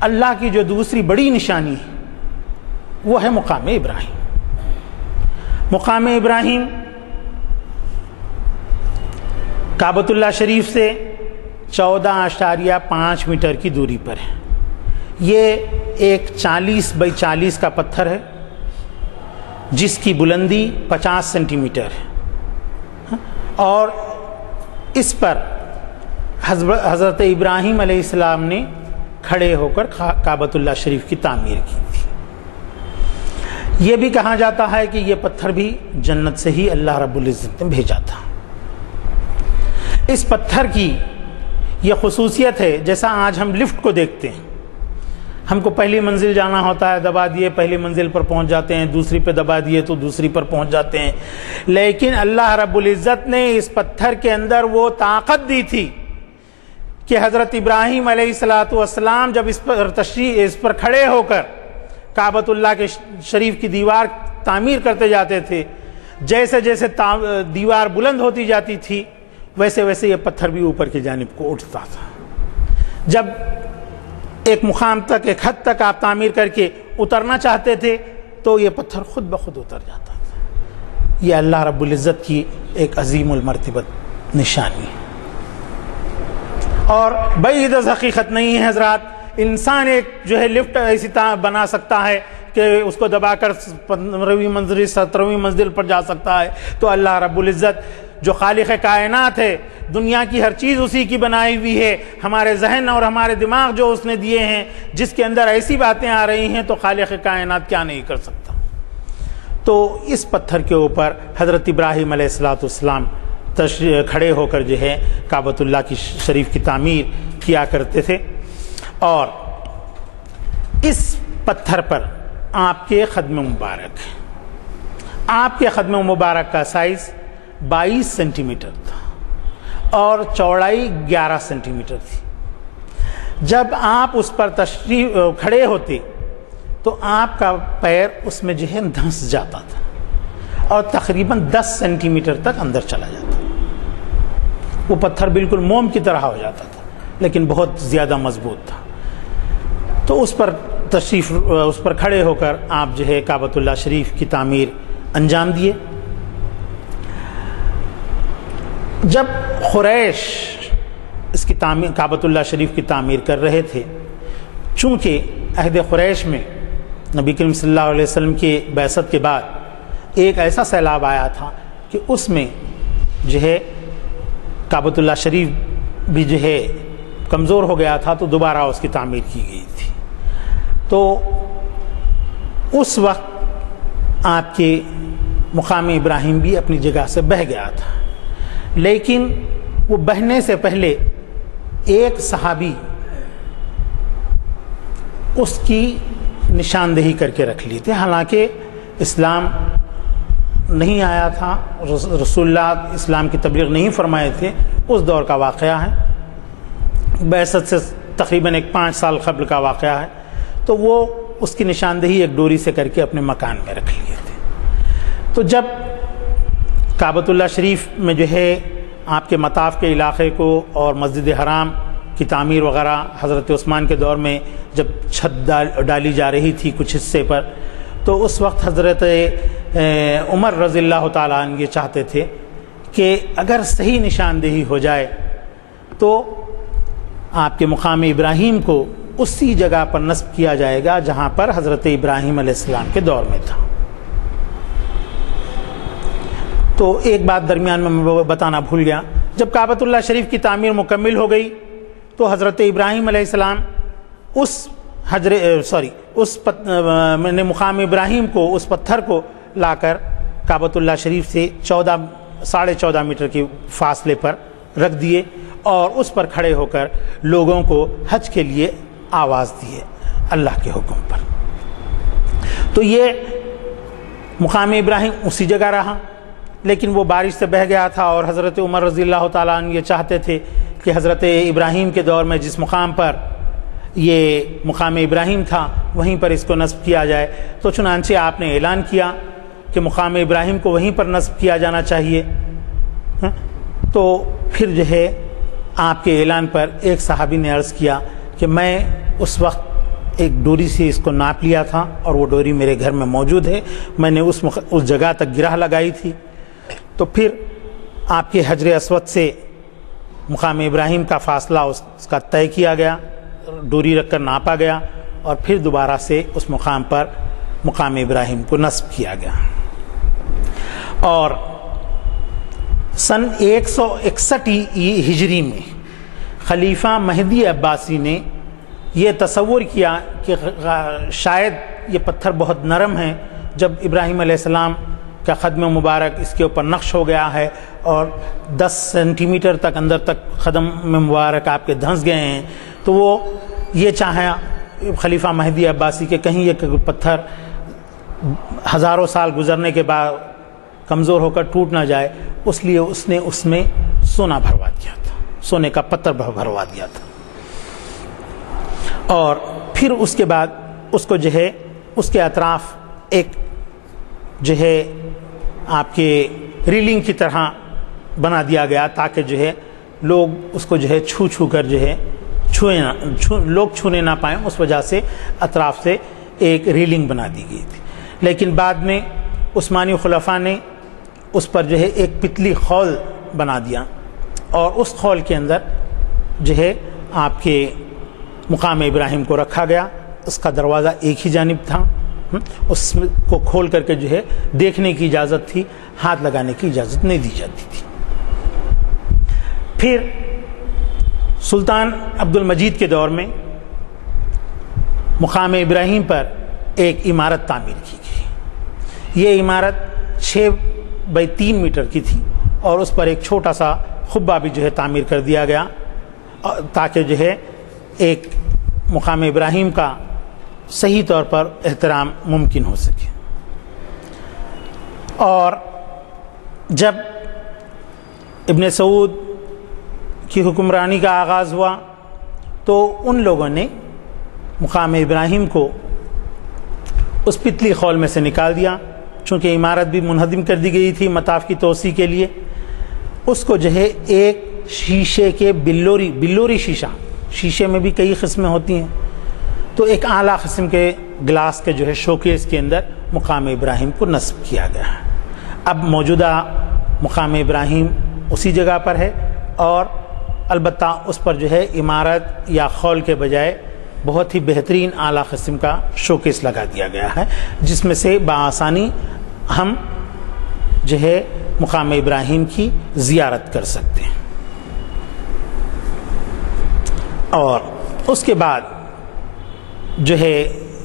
اللہ کی جو دوسری بڑی نشانی ہے وہ ہے مقام ابراہیم۔ مقام ابراہیم کعبۃ اللہ شریف سے 14.5 میٹر کی دوری پر ہے۔ یہ ایک 40 بائی 40 کا پتھر ہے جس کی بلندی 50 سینٹی میٹر ہے، اور اس پر حضرت ابراہیم علیہ السلام نے کھڑے ہو کر کعبۃ اللہ شریف کی تعمیر کی تھی۔ یہ بھی کہا جاتا ہے کہ یہ پتھر بھی جنت سے ہی اللہ رب العزت نے بھیجا تھا۔ اس پتھر کی یہ خصوصیت ہے، جیسا آج ہم لفٹ کو دیکھتے ہیں، ہم کو پہلی منزل جانا ہوتا ہے، دبا دیے پہلی منزل پر پہنچ جاتے ہیں، دوسری پہ دبا دیے تو دوسری پر پہنچ جاتے ہیں، لیکن اللہ رب العزت نے اس پتھر کے اندر وہ طاقت دی تھی کہ حضرت ابراہیم علیہ السلام جب اس پر کھڑے ہو کر کعبۃ اللہ کے شریف کی دیوار تعمیر کرتے جاتے تھے، جیسے جیسے دیوار بلند ہوتی جاتی تھی ویسے ویسے یہ پتھر بھی اوپر کی جانب کو اٹھتا تھا۔ جب ایک مقام تک، ایک حد تک آپ تعمیر کر کے اترنا چاہتے تھے تو یہ پتھر خود بخود اتر جاتا تھا۔ یہ اللہ رب العزت کی ایک عظیم المرتبت نشانی ہے، اور بعید از حقیقت نہیں ہے حضرات۔ انسان ایک جو ہے لفٹ ایسی بنا سکتا ہے کہ اس کو دبا کر 15ویں منزل 17ویں منزل پر جا سکتا ہے، تو اللہ رب العزت جو خالق کائنات ہے، دنیا کی ہر چیز اسی کی بنائی ہوئی ہے، ہمارے ذہن اور ہمارے دماغ جو اس نے دیے ہیں، جس کے اندر ایسی باتیں آ رہی ہیں تو خالق کائنات کیا نہیں کر سکتا۔ تو اس پتھر کے اوپر حضرت ابراہیم علیہ السلام کھڑے ہو کر جو ہے کعبۃ اللہ کی شریف کی تعمیر کیا کرتے تھے، اور اس پتھر پر آپ کے خدم مبارک، آپ کے خدم مبارک کا سائز 22 سینٹی میٹر تھا اور چوڑائی 11 سینٹی میٹر تھی۔ جب آپ اس پر کھڑے ہوتے تو آپ کا پیر اس میں جو ہے دھنس جاتا تھا اور تقریباً 10 سینٹی میٹر تک اندر چلا جاتا۔ وہ پتھر بالکل موم کی طرح ہو جاتا تھا لیکن بہت زیادہ مضبوط تھا۔ تو اس پر کھڑے ہو کر آپ جو ہے کعبۃ اللہ شریف کی تعمیر انجام دیے۔ جب قریش اس کی تعمیر کعبۃ اللہ شریف کی تعمیر کر رہے تھے، چونکہ عہد قریش میں نبی کریم صلی اللہ علیہ وسلم کی بعثت کے بعد ایک ایسا سیلاب آیا تھا کہ اس میں جو ہے کعبۃ اللہ شریف بھی جو ہے کمزور ہو گیا تھا، تو دوبارہ اس کی تعمیر کی گئی تھی۔ تو اس وقت آپ کے مقام ابراہیم بھی اپنی جگہ سے بہہ گیا تھا، لیکن وہ بہنے سے پہلے ایک صحابی اس کی نشاندہی کر کے رکھ لی تھی. حالانکہ اسلام نہیں آیا تھا، رسول اللہ اسلام کی تبلیغ نہیں فرمائے تھے، اس دور کا واقعہ ہے، بعثت سے تقریباً 5 سال قبل کا واقعہ ہے. تو وہ اس کی نشاندہی ایک ڈوری سے کر کے اپنے مکان میں رکھ لیے تھے. تو جب کعبۃ اللہ شریف میں جو ہے آپ کے مطاف کے علاقے کو اور مسجد حرام کی تعمیر وغیرہ حضرت عثمان کے دور میں جب چھت ڈالی جا رہی تھی کچھ حصے پر، تو اس وقت حضرت عمر رضی اللہ تعالیٰ عنہ یہ چاہتے تھے کہ اگر صحیح نشاندہی ہو جائے تو آپ کے مقام ابراہیم کو اسی جگہ پر نصب کیا جائے گا جہاں پر حضرت ابراہیم علیہ السلام کے دور میں تھا. تو ایک بات درمیان میں بتانا بھول گیا، جب کعبۃ اللہ شریف کی تعمیر مکمل ہو گئی تو حضرت ابراہیم علیہ السلام اس مقام ابراہیم کو، اس پتھر کو لا کر کعبۃ اللہ شریف سے 14.5 میٹر کے فاصلے پر رکھ دیے اور اس پر کھڑے ہو کر لوگوں کو حج کے لیے آواز دیے اللہ کے حکم پر. تو یہ مقام ابراہیم اسی جگہ رہا، لیکن وہ بارش سے بہہ گیا تھا اور حضرت عمر رضی اللہ تعالیٰ عنہ یہ چاہتے تھے کہ حضرت ابراہیم کے دور میں جس مقام پر یہ مقام ابراہیم تھا وہیں پر اس کو نصب کیا جائے. تو چنانچہ آپ نے اعلان کیا کہ مقام ابراہیم کو وہیں پر نصب کیا جانا چاہیے. تو پھر جو ہے آپ کے اعلان پر ایک صحابی نے عرض کیا کہ میں اس وقت ایک ڈوری سے اس کو ناپ لیا تھا اور وہ ڈوری میرے گھر میں موجود ہے، میں نے اس جگہ تک گرہ لگائی تھی. تو پھر آپ کے حجر اسود سے مقام ابراہیم کا فاصلہ اس کا طے کیا گیا، ڈوری رکھ کر ناپا گیا اور پھر دوبارہ سے اس مقام پر مقام ابراہیم کو نصب کیا گیا. اور سن 161 ہجری میں خلیفہ مہدی عباسی نے یہ تصور کیا کہ شاید یہ پتھر بہت نرم ہے، جب ابراہیم علیہ السلام کا قدم مبارک اس کے اوپر نقش ہو گیا ہے اور 10 سینٹی میٹر تک اندر تک قدم میں مبارک آپ کے دھنس گئے ہیں، تو وہ یہ چاہا خلیفہ مہدی عباسی کہ کہیں یہ پتھر ہزاروں سال گزرنے کے بعد کمزور ہو کر ٹوٹ نہ جائے، اس لیے اس نے اس میں سونا بھروا دیا تھا، سونے کا پتھر بھروا دیا تھا. اور پھر اس کے بعد اس کو جو ہے اس کے اطراف ایک جو ہے آپ کے ریلنگ کی طرح بنا دیا گیا تاکہ جو ہے لوگ اس کو جو ہے چھو کر جو ہے لوگ چھونے نہ پائیں، اس وجہ سے اطراف سے ایک ریلنگ بنا دی گئی تھی. لیکن بعد میں عثمانی خلفاء نے اس پر جو ہے ایک پتلی خول بنا دیا اور اس خول کے اندر جو ہے آپ کے مقام ابراہیم کو رکھا گیا. اس کا دروازہ ایک ہی جانب تھا، اس کو کھول کر کے جو ہے دیکھنے کی اجازت تھی، ہاتھ لگانے کی اجازت نہیں دی جاتی تھی. پھر سلطان عبد المجید کے دور میں مقام ابراہیم پر ایک عمارت تعمیر کی گئی. یہ عمارت 6x3 میٹر کی تھی اور اس پر ایک چھوٹا سا خبہ بھی جو ہے تعمیر کر دیا گیا تاکہ جو ہے ایک مقام ابراہیم کا صحیح طور پر احترام ممکن ہو سکے. اور جب ابن سعود کی حکمرانی کا آغاز ہوا تو ان لوگوں نے مقام ابراہیم کو اس پتلی خول میں سے نکال دیا، چونکہ عمارت بھی منہدم کر دی گئی تھی مطاف کی توسیع کے لیے. اس کو جو ہے ایک شیشے کے بلوری شیشے میں بھی کئی قسمیں ہوتی ہیں، تو ایک اعلیٰ قسم کے گلاس کے جو ہے شوکیس کے اندر مقام ابراہیم کو نصب کیا گیا ہے. اب موجودہ مقام ابراہیم اسی جگہ پر ہے اور البتہ اس پر جو ہے عمارت یا خول کے بجائے بہت ہی بہترین اعلیٰ قسم کا شوکیس لگا دیا گیا ہے، جس میں سے بآسانی ہم جو ہے مقام ابراہیم کی زیارت کر سکتے ہیں. اور اس کے بعد جو ہے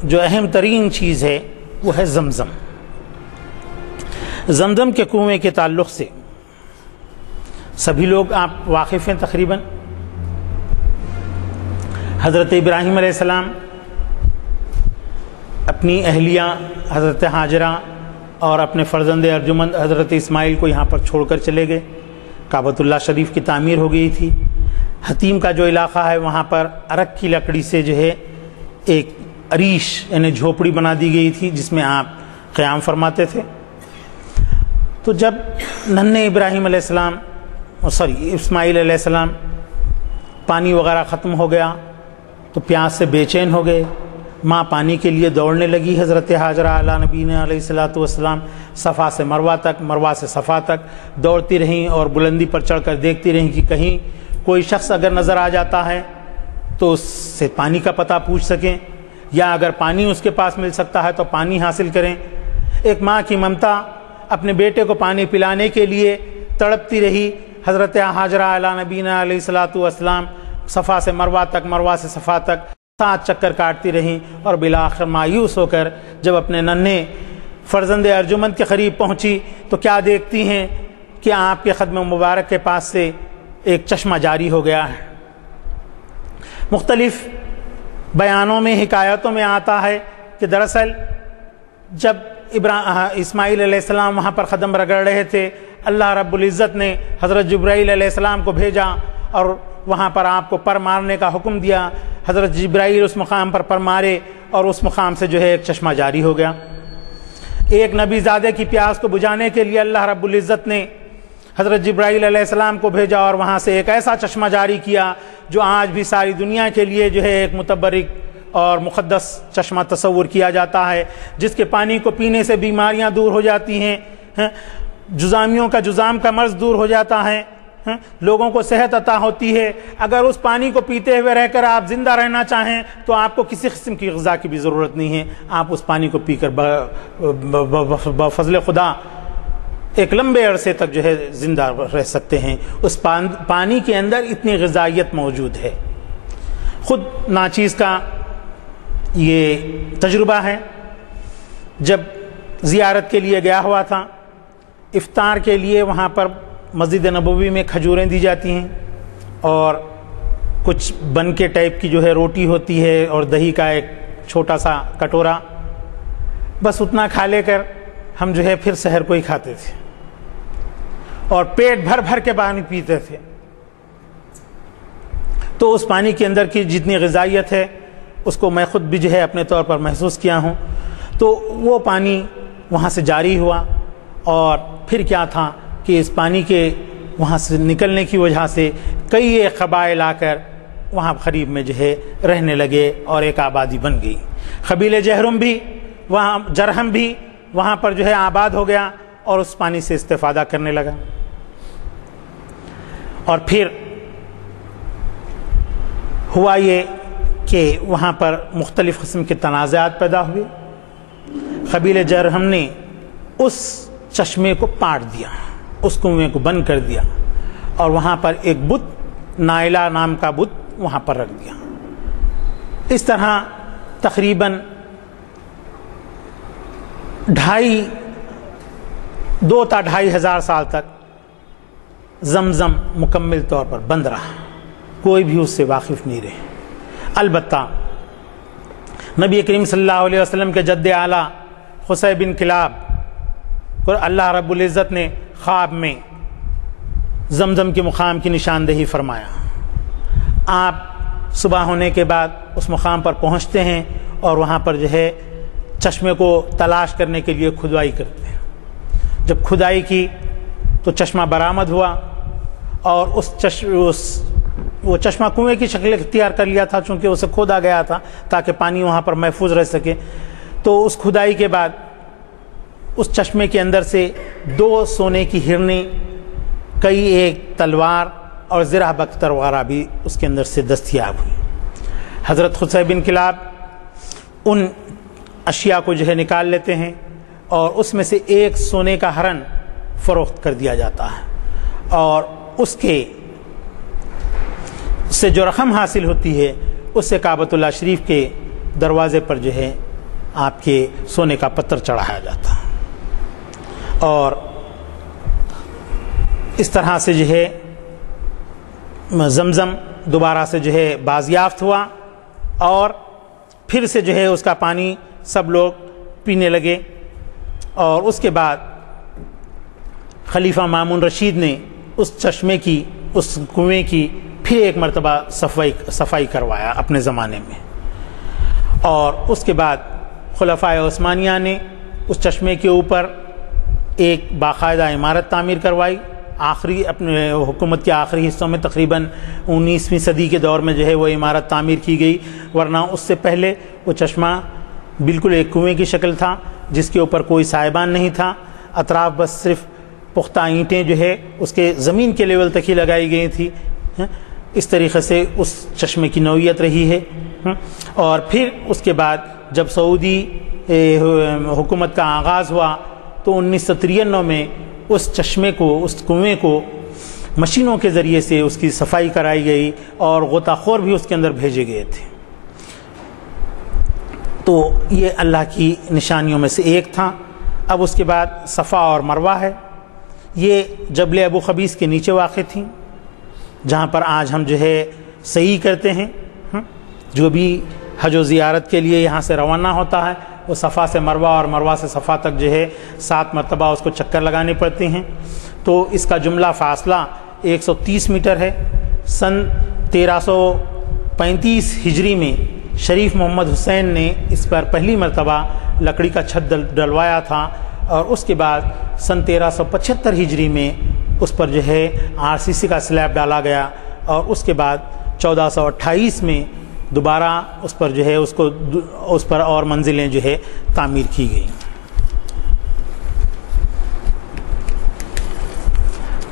جو اہم ترین چیز ہے وہ ہے زمزم. زمزم کے کنویں کے تعلق سے سبھی لوگ آپ واقف ہیں تقریباً. حضرت ابراہیم علیہ السلام اپنی اہلیہ حضرت ہاجرہ اور اپنے فرزند ارجمند حضرت اسماعیل کو یہاں پر چھوڑ کر چلے گئے۔ کعبۃ اللہ شریف کی تعمیر ہو گئی تھی۔ حتیم کا جو علاقہ ہے وہاں پر ارک کی لکڑی سے جو ہے ایک عریش یعنی جھوپڑی بنا دی گئی تھی جس میں آپ قیام فرماتے تھے۔ تو جب ننھے ابراہیم علیہ السلام اسماعیل علیہ السلام پانی وغیرہ ختم ہو گیا تو پیاس سے بے چین ہو گئے۔ ماں پانی کے لیے دوڑنے لگی، حضرت ہاجرہ علیہ نبی علیہ الصلوۃ والسلام صفا سے مروہ تک، مروہ سے صفا تک دوڑتی رہیں اور بلندی پر چڑھ کر دیکھتی رہیں کہ کہیں کوئی شخص اگر نظر آ جاتا ہے تو اس سے پانی کا پتہ پوچھ سکیں، یا اگر پانی اس کے پاس مل سکتا ہے تو پانی حاصل کریں۔ ایک ماں کی ممتا اپنے بیٹے کو پانی پلانے کے لیے تڑپتی رہی۔ حضرت ہاجرہ علیہ نبی علیہ الصلوۃ والسلام صفا سے مروہ تک، مروہ سے صفا تک 7 چکر کاٹتی رہیں، اور بالآخر مایوس ہو کر جب اپنے ننھے فرزند ارجمند کے قریب پہنچی تو کیا دیکھتی ہیں کہ آپ کے قدم مبارک کے پاس سے ایک چشمہ جاری ہو گیا ہے۔ مختلف بیانوں میں، حکایتوں میں آتا ہے کہ دراصل جب اسماعیل علیہ السلام وہاں پر قدم رگڑ رہے تھے، اللہ رب العزت نے حضرت جبرائیل علیہ السلام کو بھیجا اور وہاں پر آپ کو پر مارنے کا حکم دیا۔ حضرت جبرائیل اس مقام پر مارے اور اس مقام سے جو ہے ایک چشمہ جاری ہو گیا۔ ایک نبی زادے کی پیاس کو بجھانے کے لیے اللہ رب العزت نے حضرت جبرائیل علیہ السلام کو بھیجا اور وہاں سے ایک ایسا چشمہ جاری کیا جو آج بھی ساری دنیا کے لیے جو ہے ایک متبرک اور مقدس چشمہ تصور کیا جاتا ہے، جس کے پانی کو پینے سے بیماریاں دور ہو جاتی ہیں، جزامیوں کا جزام کا مرض دور ہو جاتا ہے، لوگوں کو صحت عطا ہوتی ہے۔ اگر اس پانی کو پیتے ہوئے رہ کر آپ زندہ رہنا چاہیں تو آپ کو کسی قسم کی غذا کی بھی ضرورت نہیں ہے، آپ اس پانی کو پی کر بفضل خدا ایک لمبے عرصے تک جو ہے زندہ رہ سکتے ہیں۔ اس پانی کے اندر اتنی غذائیت موجود ہے۔ خود ناچیز کا یہ تجربہ ہے، جب زیارت کے لیے گیا ہوا تھا، افطار کے لیے وہاں پر مسجد نبوی میں کھجوریں دی جاتی ہیں اور کچھ بن کے ٹائپ کی جو ہے روٹی ہوتی ہے اور دہی کا ایک چھوٹا سا کٹورا، بس اتنا کھا لے کر ہم جو ہے پھر سحر کو ہی کھاتے تھے اور پیٹ بھر بھر کے پانی پیتے تھے۔ تو اس پانی کے اندر کی جتنی غذائیت ہے اس کو میں خود بھی جو ہے اپنے طور پر محسوس کیا ہوں۔ تو وہ پانی وہاں سے جاری ہوا اور پھر کیا تھا کہ اس پانی کے وہاں سے نکلنے کی وجہ سے کئی ایک قبائل آ کر وہاں قریب میں جو ہے رہنے لگے اور ایک آبادی بن گئی۔ قبیلہ جہرم بھی وہاں، جرہم بھی وہاں پر جو ہے آباد ہو گیا اور اس پانی سے استفادہ کرنے لگا۔ اور پھر ہوا یہ کہ وہاں پر مختلف قسم کے تنازعات پیدا ہوئے۔ قبیلہ جرہم نے اس چشمے کو پاٹ دیا، اس کنویں کو بند کر دیا اور وہاں پر ایک بت، نائلہ نام کا بت وہاں پر رکھ دیا۔ اس طرح تقریباً 2 تا 2,500 سال تک زمزم مکمل طور پر بند رہا، کوئی بھی اس سے واقف نہیں رہے۔ البتہ نبی کریم صلی اللہ علیہ وسلم کے جد اعلیٰ قصی بن کلاب اور اللہ رب العزت نے خواب میں زمزم کے مقام کی نشاندہی فرمایا۔ آپ صبح ہونے کے بعد اس مقام پر پہنچتے ہیں اور وہاں پر جو ہے چشمے کو تلاش کرنے کے لیے کھدائی کرتے ہیں۔ جب کھدائی کی تو چشمہ برآمد ہوا اور وہ چشمہ کنویں کی شکل اختیار کر لیا تھا، چونکہ اسے کھودا گیا تھا تاکہ پانی وہاں پر محفوظ رہ سکے۔ تو اس کھدائی کے بعد اس چشمے کے اندر سے 2 سونے کی ہرنیں، کئی ایک تلوار اور زرہ بختر وغیرہ بھی اس کے اندر سے دستیاب ہوئی۔ حضرت قصی بن کلاب ان اشیاء کو جو ہے نکال لیتے ہیں اور اس میں سے ایک سونے کا ہرن فروخت کر دیا جاتا ہے اور اس کے سے جو رقم حاصل ہوتی ہے اس سے کعبۃ اللہ شریف کے دروازے پر جو ہے آپ کے سونے کا پتھر چڑھایا جاتا ہے اور اس طرح سے جو ہے زمزم دوبارہ سے جو ہے بازیافت ہوا اور پھر سے جو ہے اس کا پانی سب لوگ پینے لگے، اور اس کے بعد خلیفہ مامون رشید نے اس چشمے کی، اس کنویں کی پھر ایک مرتبہ صفائی کروایا اپنے زمانے میں، اور اس کے بعد خلفائے عثمانیہ نے اس چشمے کے اوپر ایک باقاعدہ عمارت تعمیر کروائی۔ آخری اپنے حکومت کے آخری حصوں میں تقریباً 19ویں صدی کے دور میں جو ہے وہ عمارت تعمیر کی گئی، ورنہ اس سے پہلے وہ چشمہ بالکل ایک کنویں کی شکل تھا جس کے اوپر کوئی سائبان نہیں تھا، اطراف بس صرف پختہ اینٹیں جو ہے اس کے زمین کے لیول تک ہی لگائی گئی تھی۔ اس طریقے سے اس چشمے کی نوعیت رہی ہے۔ اور پھر اس کے بعد جب سعودی حکومت کا آغاز ہوا تو 1993 میں اس چشمے کو، اس کنویں کو مشینوں کے ذریعے سے اس کی صفائی کرائی گئی اور غوطہ خور بھی اس کے اندر بھیجے گئے تھے۔ تو یہ اللہ کی نشانیوں میں سے ایک تھا۔ اب اس کے بعد صفا اور مروہ ہے، یہ جبل ابو خبیث کے نیچے واقع تھیں، جہاں پر آج ہم جو ہے سعی کرتے ہیں۔ جو بھی حج و زیارت کے لیے یہاں سے روانہ ہوتا ہے وہ صفا سے مروہ اور مروہ سے صفا تک جو ہے 7 مرتبہ اس کو چکر لگانے پڑتے ہیں۔ تو اس کا جملہ فاصلہ 130 میٹر ہے۔ سن 1335 ہجری میں شریف محمد حسین نے اس پر پہلی مرتبہ لکڑی کا چھت ڈلوایا تھا، اور اس کے بعد سن 1375 ہجری میں اس پر جو ہے RCC کا سلیب ڈالا گیا، اور اس کے بعد 1428 میں دوبارہ اس پر جو ہے اس پر اور منزلیں جو ہے تعمیر کی گئیں۔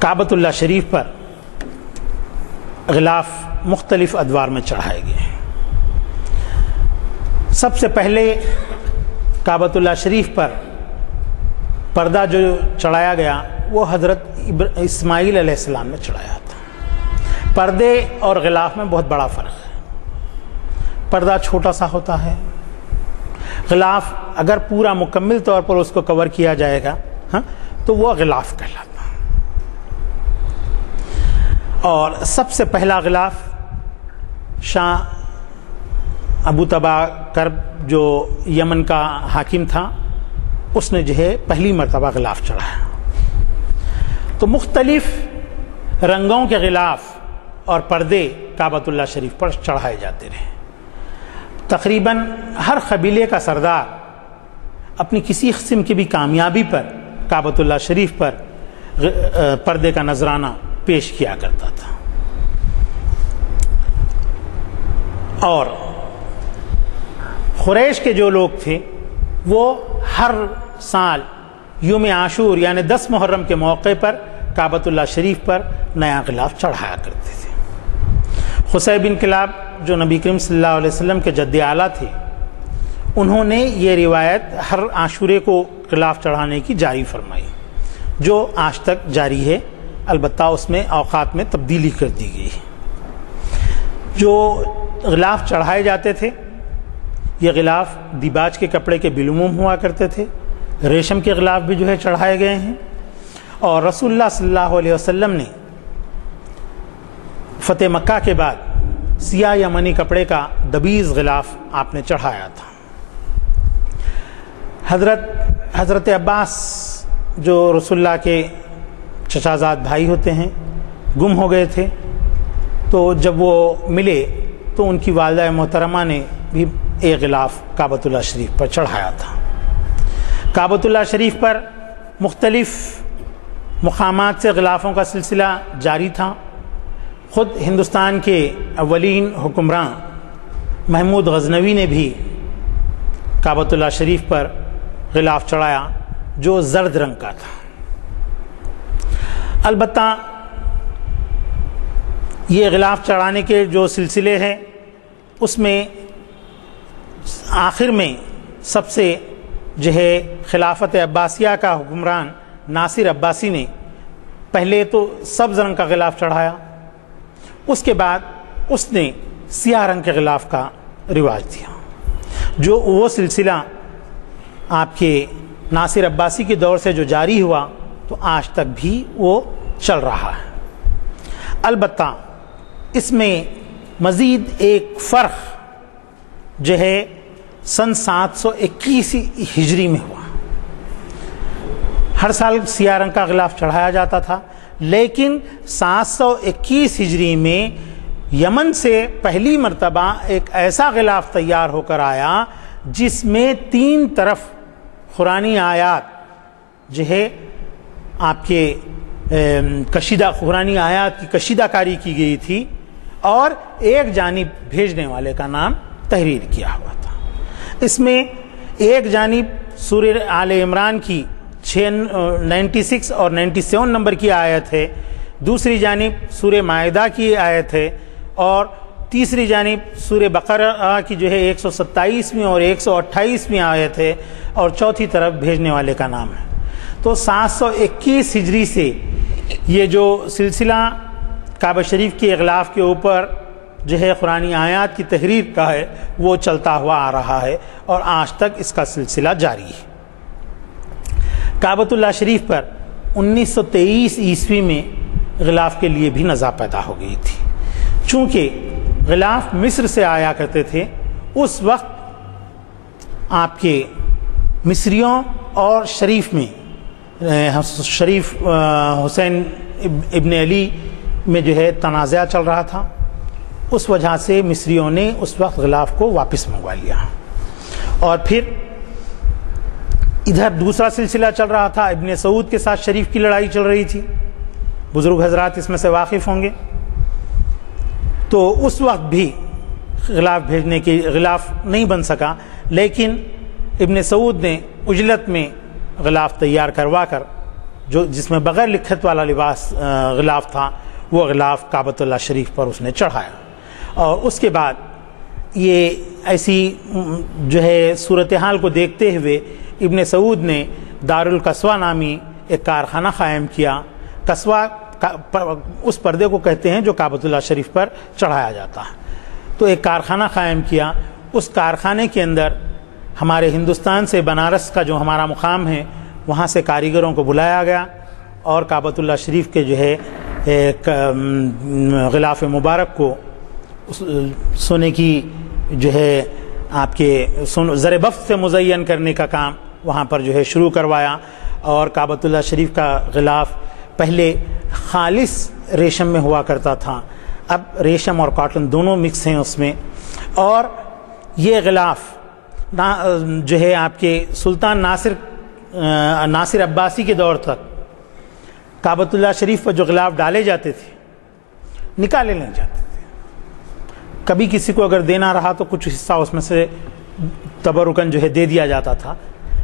کعبۃ اللہ شریف پر غلاف مختلف ادوار میں چڑھائے گئے ہیں۔ سب سے پہلے کعبۃ اللہ شریف پر پردہ جو چڑھایا گیا وہ حضرت اسماعیل علیہ السلام نے چڑھایا تھا۔ پردے اور غلاف میں بہت بڑا فرق ہے۔ پردہ چھوٹا سا ہوتا ہے، غلاف اگر پورا مکمل طور پر اس کو کور کیا جائے گا تو وہ غلاف کہلاتا ہے۔ اور سب سے پہلا غلاف شاہ ابو طبع کرب جو یمن کا حاکم تھا، اس نے جو ہے پہلی مرتبہ غلاف چڑھایا۔ تو مختلف رنگوں کے غلاف اور پردے کعبۃ اللہ شریف پر چڑھائے جاتے رہے۔ تقریباً ہر قبیلے کا سردار اپنی کسی قسم کی بھی کامیابی پر کعبۃ اللہ شریف پر پردے کا نذرانہ پیش کیا کرتا تھا۔ اور قریش کے جو لوگ تھے وہ ہر سال یوم عاشور یعنی 10 محرم کے موقع پر کعبۃ اللہ شریف پر نیا غلاف چڑھایا کرتے تھے۔ خصیب بن کلاب جو نبی کریم صلی اللہ علیہ وسلم کے جد اعلیٰ تھے، انہوں نے یہ روایت ہر عاشورے کو غلاف چڑھانے کی جاری فرمائی، جو آج تک جاری ہے، البتہ اس میں اوقات میں تبدیلی کر دی گئی۔ جو غلاف چڑھائے جاتے تھے یہ غلاف دیباج کے کپڑے کے بالعموم ہوا کرتے تھے، ریشم کے غلاف بھی جو ہے چڑھائے گئے ہیں، اور رسول اللہ صلی اللہ علیہ وسلم نے فتح مکہ کے بعد سیاہ یمنی کپڑے کا دبیز غلاف آپ نے چڑھایا تھا۔ حضرت عباس جو رسول اللہ کے چچا زاد بھائی ہوتے ہیں گم ہو گئے تھے، تو جب وہ ملے تو ان کی والدہ محترمہ نے بھی ایک غلاف کعبۃ اللہ شریف پر چڑھایا تھا۔ کعبۃ اللہ شریف پر مختلف مقامات سے غلافوں کا سلسلہ جاری تھا۔ خود ہندوستان کے اولین حکمراں محمود غزنوی نے بھی کعبۃ اللہ شریف پر غلاف چڑھایا جو زرد رنگ کا تھا۔ البتہ یہ غلاف چڑھانے کے جو سلسلے ہیں اس میں آخر میں سب سے جو ہے خلافت عباسیہ کا حکمران ناصر عباسی نے پہلے تو سبز رنگ کا غلاف چڑھایا، اس کے بعد اس نے سیاہ رنگ کے غلاف کا رواج دیا، جو وہ سلسلہ آپ کے ناصر عباسی کے دور سے جو جاری ہوا تو آج تک بھی وہ چل رہا ہے۔ البتہ اس میں مزید ایک فرق جو ہے سن 721 ہجری میں ہوا۔ ہر سال سیاہ رنگ کا غلاف چڑھایا جاتا تھا، لیکن 721 ہجری میں یمن سے پہلی مرتبہ ایک ایسا غلاف تیار ہو کر آیا جس میں 3 طرف قرآنی آیات جو ہے آپ کے کشیدہ قرآنی آیات کی کشیدہ کاری کی گئی تھی، اور ایک جانب بھیجنے والے کا نام تحریر کیا ہوا تھا۔ اس میں ایک جانب سورہ آل عمران کی 96 اور 97 نمبر کی آیت ہے، دوسری جانب سورہ مائدہ کی آیت ہے، اور تیسری جانب سورہ بقرہ کی جو ہے 127ویں اور 128ویں آیت ہے، اور چوتھی طرف بھیجنے والے کا نام ہے۔ تو 721 ہجری سے یہ جو سلسلہ کعبہ شریف کے اغلاف کے اوپر جو ہے قرآنی آیات کی تحریر کا ہے وہ چلتا ہوا آ رہا ہے، اور آج تک اس کا سلسلہ جاری ہے۔ کعبۃ اللہ شریف پر 1923 عیسوی میں غلاف کے لیے بھی نزاع پیدا ہو گئی تھی۔ چونکہ غلاف مصر سے آیا کرتے تھے، اس وقت آپ کے مصریوں اور شریف میں شریف حسین ابن علی میں جو ہے تنازع چل رہا تھا، اس وجہ سے مصریوں نے اس وقت غلاف کو واپس منگوا لیا، اور پھر ادھر دوسرا سلسلہ چل رہا تھا، ابن سعود کے ساتھ شریف کی لڑائی چل رہی تھی، بزرگ حضرات اس میں سے واقف ہوں گے۔ تو اس وقت بھی غلاف بھیجنے کی غلاف نہیں بن سکا، لیکن ابن سعود نے عجلت میں غلاف تیار کروا کر جس میں بغیر لکھت والا غلاف تھا، وہ غلاف کعبۃ اللہ شریف پر اس نے چڑھایا، اور اس کے بعد یہ ایسی جو ہے صورتحال کو دیکھتے ہوئے ابن سعود نے دارالقصوہ نامی ایک کارخانہ قائم کیا۔ قصوہ اس پردے کو کہتے ہیں جو کعبۃ اللہ شریف پر چڑھایا جاتا ہے۔ تو ایک کارخانہ قائم کیا، اس کارخانے کے اندر ہمارے ہندوستان سے بنارس کا جو ہمارا مقام ہے وہاں سے کاریگروں کو بلایا گیا، اور کعبۃ اللہ شریف کے جو ہے غلاف مبارک کو سونے کی جو ہے آپ کے زر بفت سے مزین کرنے کا کام وہاں پر جو ہے شروع کروایا، اور کعبۃ اللہ شریف کا غلاف پہلے خالص ریشم میں ہوا کرتا تھا، اب ریشم اور کاٹن دونوں مکس ہیں اس میں، اور یہ غلاف جو ہے آپ کے سلطان ناصر عباسی کے دور تک کعبۃ اللہ شریف پر جو غلاف ڈالے جاتے تھے نکالے نہیں جاتے تھے۔ کبھی کسی کو اگر دینا رہا تو کچھ حصہ اس میں سے تبرکن جو ہے دے دیا جاتا تھا،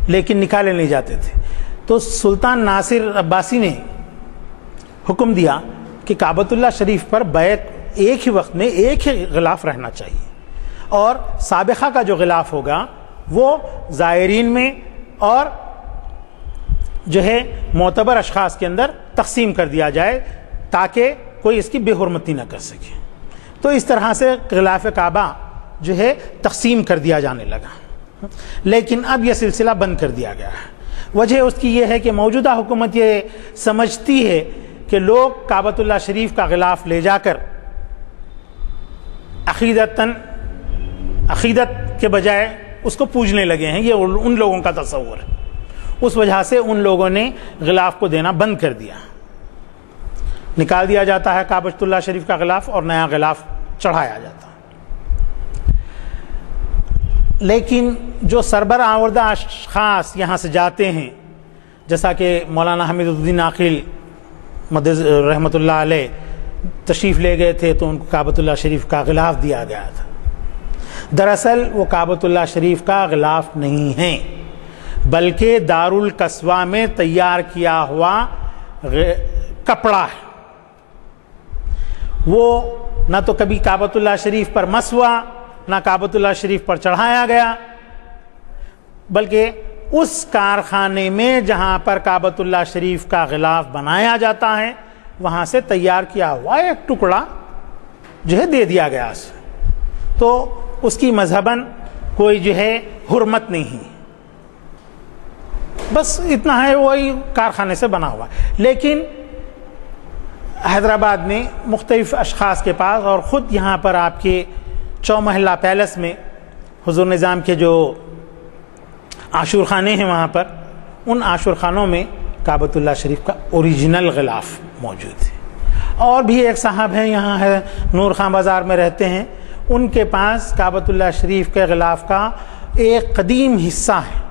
لیکن نکالے نہیں جاتے تھے۔ تو سلطان ناصر عباسی نے حکم دیا کہ کعبۃ اللہ شریف پر بیک ایک ہی وقت میں ایک ہی غلاف رہنا چاہیے، اور سابقہ کا جو غلاف ہوگا وہ زائرین میں اور جو ہے معتبر اشخاص کے اندر تقسیم کر دیا جائے تاکہ کوئی اس کی بے حرمتی نہ کر سکے۔ تو اس طرح سے غلاف کعبہ جو ہے تقسیم کر دیا جانے لگا، لیکن اب یہ سلسلہ بند کر دیا گیا ہے۔ وجہ اس کی یہ ہے کہ موجودہ حکومت یہ سمجھتی ہے کہ لوگ کعبۃ اللہ شریف کا غلاف لے جا کر عقیدت کے بجائے اس کو پوجنے لگے ہیں، یہ ان لوگوں کا تصور ہے۔ اس وجہ سے ان لوگوں نے غلاف کو دینا بند کر دیا، نکال دیا جاتا ہے کعبۃ اللہ شریف کا غلاف اور نیا غلاف چڑھایا جاتا ہے۔ لیکن جو سربراہ آوردہ اشخاص یہاں سے جاتے ہیں، جیسا کہ مولانا حمید الدین عاقل رحمۃ اللہ علیہ تشریف لے گئے تھے تو ان کو کعبۃ اللہ شریف کا غلاف دیا گیا تھا۔ دراصل وہ کعبۃ اللہ شریف کا غلاف نہیں ہے، بلکہ دارالقصوہ میں تیار کیا ہوا کپڑا ہے۔ وہ نہ تو کبھی کعبۃ اللہ شریف پر مس ہوا، نہ کعبۃ اللہ شریف پر چڑھایا گیا، بلکہ اس کارخانے میں جہاں پر کعبۃ اللہ شریف کا غلاف بنایا جاتا ہے وہاں سے تیار کیا ہوا ایک ٹکڑا جو ہے دے دیا گیا اسے، تو اس کی مذہباً کوئی جو ہے حرمت نہیں، بس اتنا ہے، وہی کارخانے سے بنا ہوا۔ لیکن حیدرآباد میں مختلف اشخاص کے پاس اور خود یہاں پر آپ کے چومحلہ پیلس میں حضور نظام کے جو عاشور خانے ہیں وہاں پر، ان عاشور خانوں میں کعبۃ اللہ شریف کا اوریجنل غلاف موجود ہے۔ اور بھی ایک صاحب ہیں یہاں ہے نور خان بازار میں رہتے ہیں، ان کے پاس کعبۃ اللہ شریف کے غلاف کا ایک قدیم حصہ ہے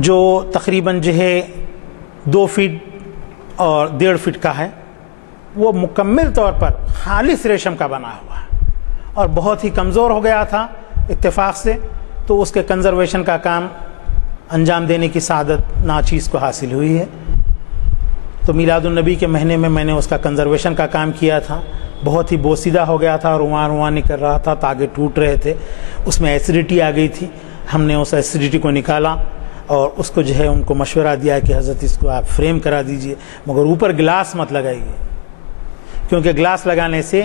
جو تقریباً جو ہے 2 فٹ اور 1.5 فٹ کا ہے، وہ مکمل طور پر خالص ریشم کا بنا ہوا ہے اور بہت ہی کمزور ہو گیا تھا اتفاق سے، تو اس کے کنزرویشن کا کام انجام دینے کی سعادت ناچیز کو حاصل ہوئی ہے۔ تو میلاد النبی کے مہینے میں میں نے اس کا کنزرویشن کا کام کیا تھا، بہت ہی بوسیدہ ہو گیا تھا، رواں نہیں کر رہا تھا، تاگے ٹوٹ رہے تھے، اس میں ایسیڈیٹی آ گئی تھی۔ ہم نے اس ایسیڈیٹی کو نکالا اور اس کو جو ہے ان کو مشورہ دیا کہ حضرت اس کو آپ فریم کرا دیجئے، مگر اوپر گلاس مت لگائیے، کیونکہ گلاس لگانے سے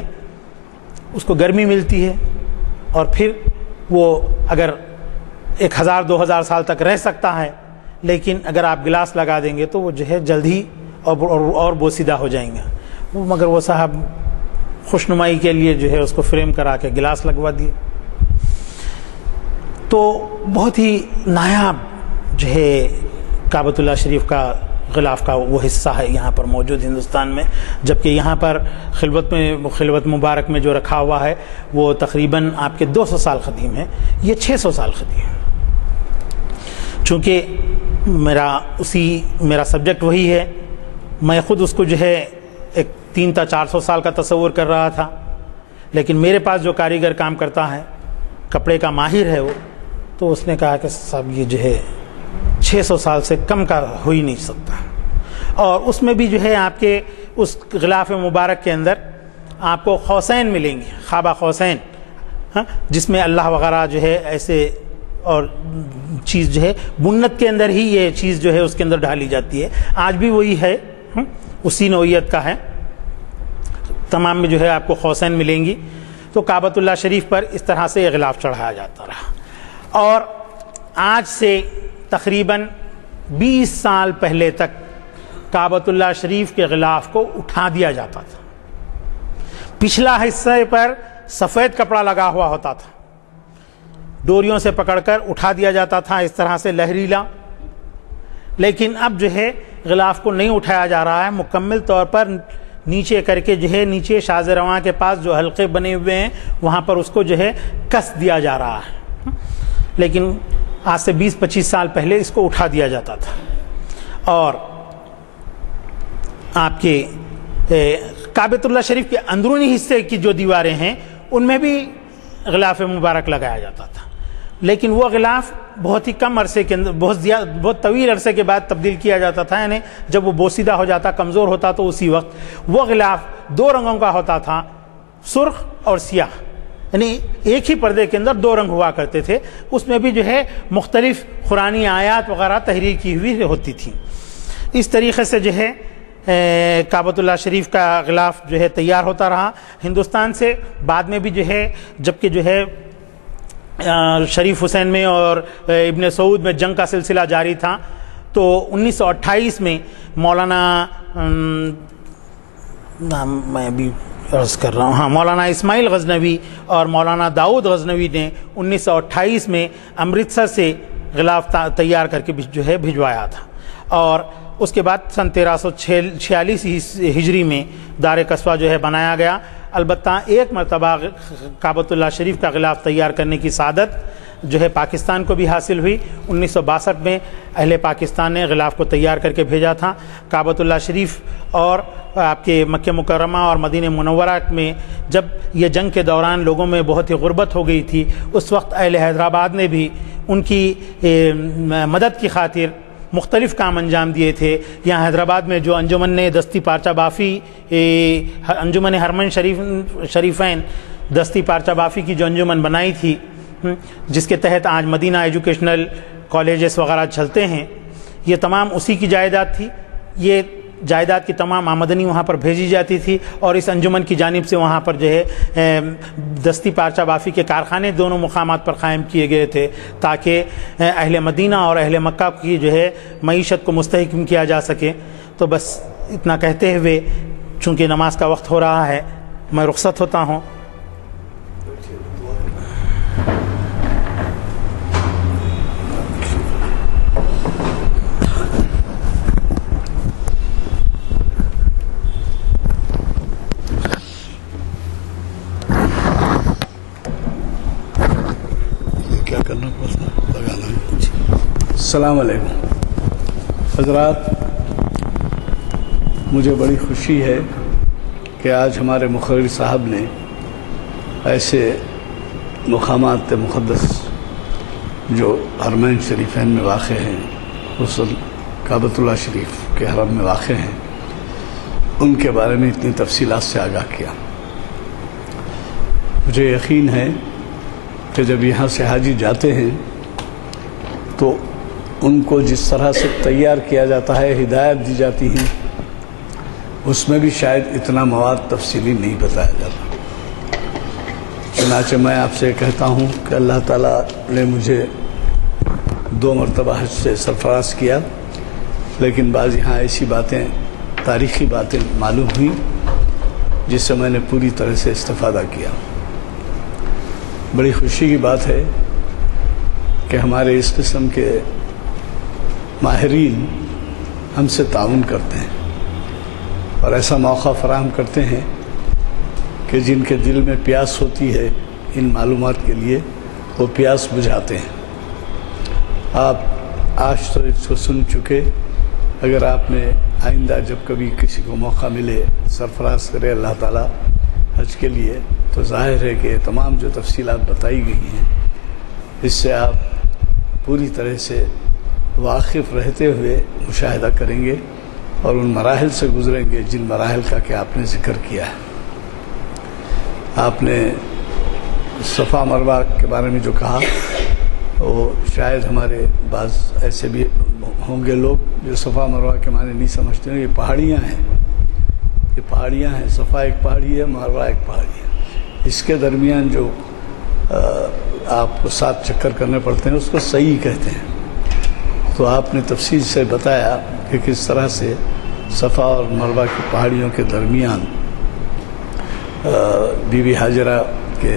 اس کو گرمی ملتی ہے اور پھر وہ اگر 1000-2000 سال تک رہ سکتا ہے، لیکن اگر آپ گلاس لگا دیں گے تو وہ جو ہے جلد ہی اور بوسیدہ ہو جائیں گے۔ مگر وہ صاحب خوشنمائی کے لیے جو ہے اس کو فریم کرا کے گلاس لگوا دیے۔ تو بہت ہی نایاب جو ہے کعبۃ اللہ شریف کا غلاف کا وہ حصہ ہے یہاں پر موجود ہندوستان میں، جبکہ یہاں پر خلوت مبارک میں جو رکھا ہوا ہے وہ تقریباً آپ کے 200 سال قدیم ہے، یہ 600 سال قدیم ہے۔ چونکہ میرا سبجیکٹ وہی ہے، میں خود اس کو جو ہے ایک 300-400 سال کا تصور کر رہا تھا، لیکن میرے پاس جو کاریگر کام کرتا ہے، کپڑے کا ماہر ہے وہ، تو اس نے کہا کہ صاحب یہ جو ہے 600 سال سے کم کا ہو ہی نہیں سکتا۔ اور اس میں بھی جو ہے آپ کے اس غلاف مبارک کے اندر آپ کو قوسین ملیں گے، خوابہ قوسین، جس میں اللہ وغیرہ جو ہے ایسے اور چیز جو ہے بنت کے اندر ہی یہ چیز جو ہے اس کے اندر ڈھالی جاتی ہے، آج بھی وہی ہے، اسی نوعیت کا ہے، تمام میں جو ہے آپ کو قوسین ملیں گی۔ تو کعبۃ اللہ شریف پر اس طرح سے یہ غلاف چڑھایا جاتا رہا، اور آج سے تقریباً 20 سال پہلے تک کعبۃ اللہ شریف کے غلاف کو اٹھا دیا جاتا تھا۔ پچھلا حصے پر سفید کپڑا لگا ہوا ہوتا تھا، ڈوریوں سے پکڑ کر اٹھا دیا جاتا تھا اس طرح سے لہریلا، لیکن اب جو ہے غلاف کو نہیں اٹھایا جا رہا ہے، مکمل طور پر نیچے کر کے جو ہے نیچے شاذ رواں کے پاس جو حلقے بنے ہوئے ہیں وہاں پر اس کو جو ہے کس دیا جا رہا ہے، لیکن آج سے 20-25 سال پہلے اس کو اٹھا دیا جاتا تھا۔ اور آپ کے کعبۃ اللہ شریف کے اندرونی حصے کی جو دیواریں ہیں ان میں بھی غلاف مبارک لگایا جاتا تھا، لیکن وہ غلاف بہت ہی کم عرصے کے اندر بہت طویل عرصے کے بعد تبدیل کیا جاتا تھا، یعنی جب وہ بوسیدہ ہو جاتا، کمزور ہوتا، تو اسی وقت وہ غلاف 2 رنگوں کا ہوتا تھا، سرخ اور سیاہ، یعنی ایک ہی پردے کے اندر 2 رنگ ہوا کرتے تھے، اس میں بھی جو ہے مختلف قرآنی آیات وغیرہ تحریر کی ہوئی ہوتی تھی۔ اس طریقے سے جو ہے کعبۃ اللہ شریف کا غلاف جو ہے تیار ہوتا رہا ہندوستان سے۔ بعد میں بھی جو ہے جبکہ جو ہے شریف حسین میں اور ابن سعود میں جنگ کا سلسلہ جاری تھا، تو 1928 میں مولانا میں بھی عرض کر رہا ہوں مولانا اسماعیل غزنوی اور مولانا داؤد غزنوی نے 1928 میں امرتسر سے غلاف تیار کر کے جو ہے بھجوایا تھا، اور اس کے بعد سن 1346 ہجری میں دار قصوہ جو ہے بنایا گیا۔ البتہ ایک مرتبہ کعبۃ اللہ شریف کا غلاف تیار کرنے کی سعادت جو ہے پاکستان کو بھی حاصل ہوئی۔ 1962 میں اہل پاکستان نے غلاف کو تیار کر کے بھیجا تھا۔ کعبۃ اللہ شریف اور آپ کے مکہ مکرمہ اور مدینہ منورہ میں جب یہ جنگ کے دوران لوگوں میں بہت ہی غربت ہو گئی تھی، اس وقت اہل حیدرآباد نے بھی ان کی مدد کی خاطر مختلف کام انجام دیے تھے۔ یہاں حیدرآباد میں جو انجمن نے دستی پارچہ بافی انجمن حرمین شریفین دستی پارچہ بافی کی جو انجمن بنائی تھی، جس کے تحت آج مدینہ ایجوکیشنل کالجز وغیرہ چلتے ہیں، یہ تمام اسی کی جائیداد تھی۔ یہ جائیداد کی تمام آمدنی وہاں پر بھیجی جاتی تھی، اور اس انجمن کی جانب سے وہاں پر جو ہے دستی پارچہ بافی کے کارخانے دونوں مقامات پر قائم کیے گئے تھے، تاکہ اہل مدینہ اور اہل مکہ کی جو ہے معیشت کو مستحکم کیا جا سکے۔ تو بس اتنا کہتے ہوئے، چونکہ نماز کا وقت ہو رہا ہے، میں رخصت ہوتا ہوں۔ السلام علیکم حضرات، مجھے بڑی خوشی ہے کہ آج ہمارے مقرر صاحب نے ایسے مقامات مقدس جو حرمین شریفین میں واقع ہیں، خصوصاً کعبۃ اللہ شریف کے حرم میں واقع ہیں، ان کے بارے میں اتنی تفصیلات سے آگاہ کیا۔ مجھے یقین ہے کہ جب یہاں سے حاجی جاتے ہیں تو ان کو جس طرح سے تیار کیا جاتا ہے، ہدایت دی جاتی ہیں، اس میں بھی شاید اتنا مواد تفصیلی نہیں بتایا جاتا۔ چنانچہ میں آپ سے کہتا ہوں کہ اللہ تعالیٰ نے مجھے 2 مرتبہ حج سے سرفراز کیا، لیکن بعض یہاں ایسی باتیں، تاریخی باتیں معلوم ہوئیں جس سے میں نے پوری طرح سے استفادہ کیا۔ بڑی خوشی کی بات ہے کہ ہمارے اس قسم کے ماہرین ہم سے تعاون کرتے ہیں اور ایسا موقع فراہم کرتے ہیں کہ جن کے دل میں پیاس ہوتی ہے ان معلومات کے لیے، وہ پیاس بجھاتے ہیں۔ آپ آج تو اس کو سن چکے، اگر آپ نے آئندہ جب کبھی کسی کو موقع ملے سرفراز کرے اللہ تعالیٰ حج کے لیے، تو ظاہر ہے کہ تمام جو تفصیلات بتائی گئی ہیں اس سے آپ پوری طرح سے واقف رہتے ہوئے مشاہدہ کریں گے اور ان مراحل سے گزریں گے جن مراحل کا کہ آپ نے ذکر کیا ہے۔ آپ نے صفا مروہ کے بارے میں جو کہا، وہ شاید ہمارے بعض ایسے بھی ہوں گے لوگ جو صفا مروہ کے معنی نہیں سمجھتے ہیں۔ یہ پہاڑیاں ہیں، یہ پہاڑیاں ہیں، صفا ایک پہاڑی ہے، مروہ ایک پہاڑی ہے۔ اس کے درمیان جو آپ کو 7 چکر کرنے پڑتے ہیں اس کو صحیح کہتے ہیں۔ تو آپ نے تفصیل سے بتایا کہ کس طرح سے صفا اور مروہ کی پہاڑیوں کے درمیان بی بی حاجرہ کے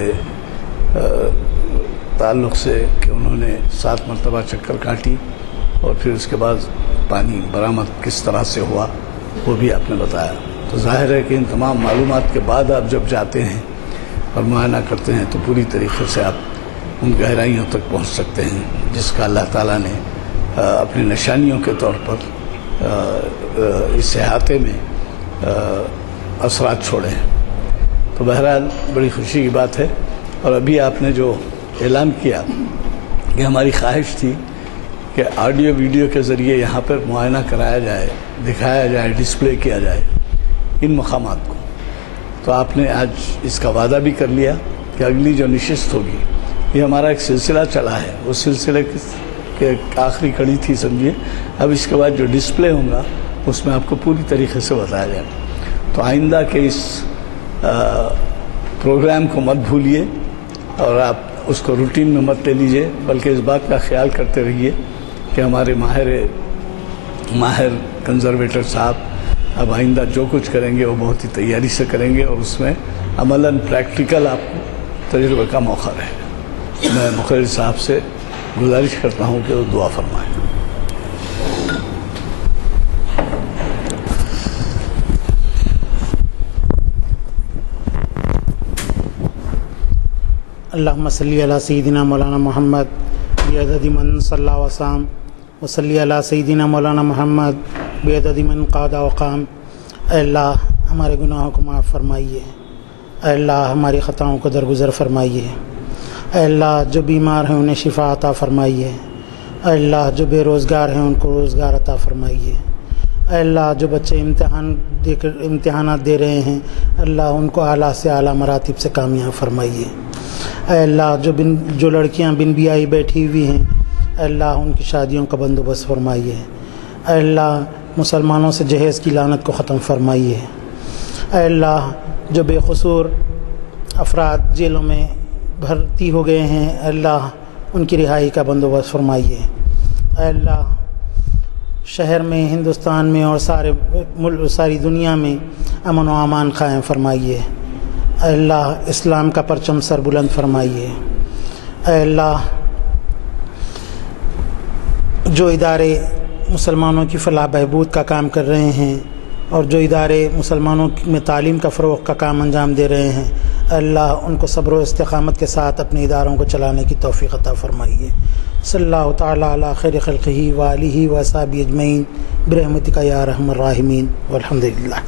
تعلق سے کہ انہوں نے 7 مرتبہ چکر کاٹی اور پھر اس کے بعد پانی برآمد کس طرح سے ہوا، وہ بھی آپ نے بتایا۔ تو ظاہر ہے کہ ان تمام معلومات کے بعد آپ جب جاتے ہیں اور معائنہ کرتے ہیں تو پوری طریقے سے آپ ان گہرائیوں تک پہنچ سکتے ہیں جس کا اللہ تعالیٰ نے اپنی نشانیوں کے طور پر اس احاطے میں اثرات چھوڑے ہیں۔ تو بہرحال بڑی خوشی کی بات ہے۔ اور ابھی آپ نے جو اعلان کیا کہ ہماری خواہش تھی کہ آڈیو ویڈیو کے ذریعے یہاں پر معائنہ کرایا جائے، دکھایا جائے، ڈسپلے کیا جائے ان مقامات کو، تو آپ نے آج اس کا وعدہ بھی کر لیا کہ اگلی جو نشست ہوگی، یہ ہمارا ایک سلسلہ چلا ہے، اس سلسلے کے آخری کڑی تھی سمجھیے۔ اب اس کے بعد جو ڈسپلے ہوں گا اس میں آپ کو پوری طریقے سے بتایا جائے۔ تو آئندہ کے اس پروگرام کو مت بھولیے اور آپ اس کو روٹین میں مت لے لیجئے، بلکہ اس بات کا خیال کرتے رہیے کہ ہمارے ماہر کنزرویٹر صاحب اب آئندہ جو کچھ کریں گے وہ بہت ہی تیاری سے کریں گے اور اس میں عملاً پریکٹیکل آپ کو تجربے کا موقع رہے گا۔ میں مقرر صاحب سے گزارش کرتا ہوں کہ وہ دعا فرمائیں۔ اللہم صلی علی سیدنا مولانا محمد بعدد من صلی وسلم وصلی علی سیدنا مولانا محمد بعدد من قاد وقام۔ اے اللہ ہمارے گناہوں کو معاف فرمائیے، اے اللہ ہماری خطاؤں کو درگزر فرمائیے، اے اللہ جو بیمار ہیں انہیں شفا عطا فرمائیے، اے اللہ جو بے روزگار ہیں ان کو روزگار عطا فرمائیے، اے اللہ جو بچے امتحانات دے رہے ہیں اللہ ان کو اعلیٰ سے اعلیٰ مراتب سے کامیاب فرمائیے، اے اللہ جو لڑکیاں بن بیائی بیٹھی ہوئی ہیں اے اللہ ان کی شادیوں کا بندوبست فرمائیے، اے اللہ مسلمانوں سے جہیز کی لعنت کو ختم فرمائیے، اے اللہ جو بے قصور افراد جیلوں میں بھرتی ہو گئے ہیں اے اللہ ان کی رہائی کا بندوبست فرمائیے، اے اللہ شہر میں، ہندوستان میں اور ساری دنیا میں امن و امان قائم فرمائیے، اے اللہ اسلام کا پرچم سر بلند فرمائیے، اے اللہ جو ادارے مسلمانوں کی فلاح بہبود کا کام کر رہے ہیں اور جو ادارے مسلمانوں میں تعلیم کا فروغ کا کام انجام دے رہے ہیں، اللہ ان کو صبر و استقامت کے ساتھ اپنے اداروں کو چلانے کی توفیق عطا فرمائیے۔ صلی اللہ تعالیٰ علی خیر خلقہ وآلہ وصحبہ اجمعین برحمتک یا ارحم الراحمین والحمد للہ۔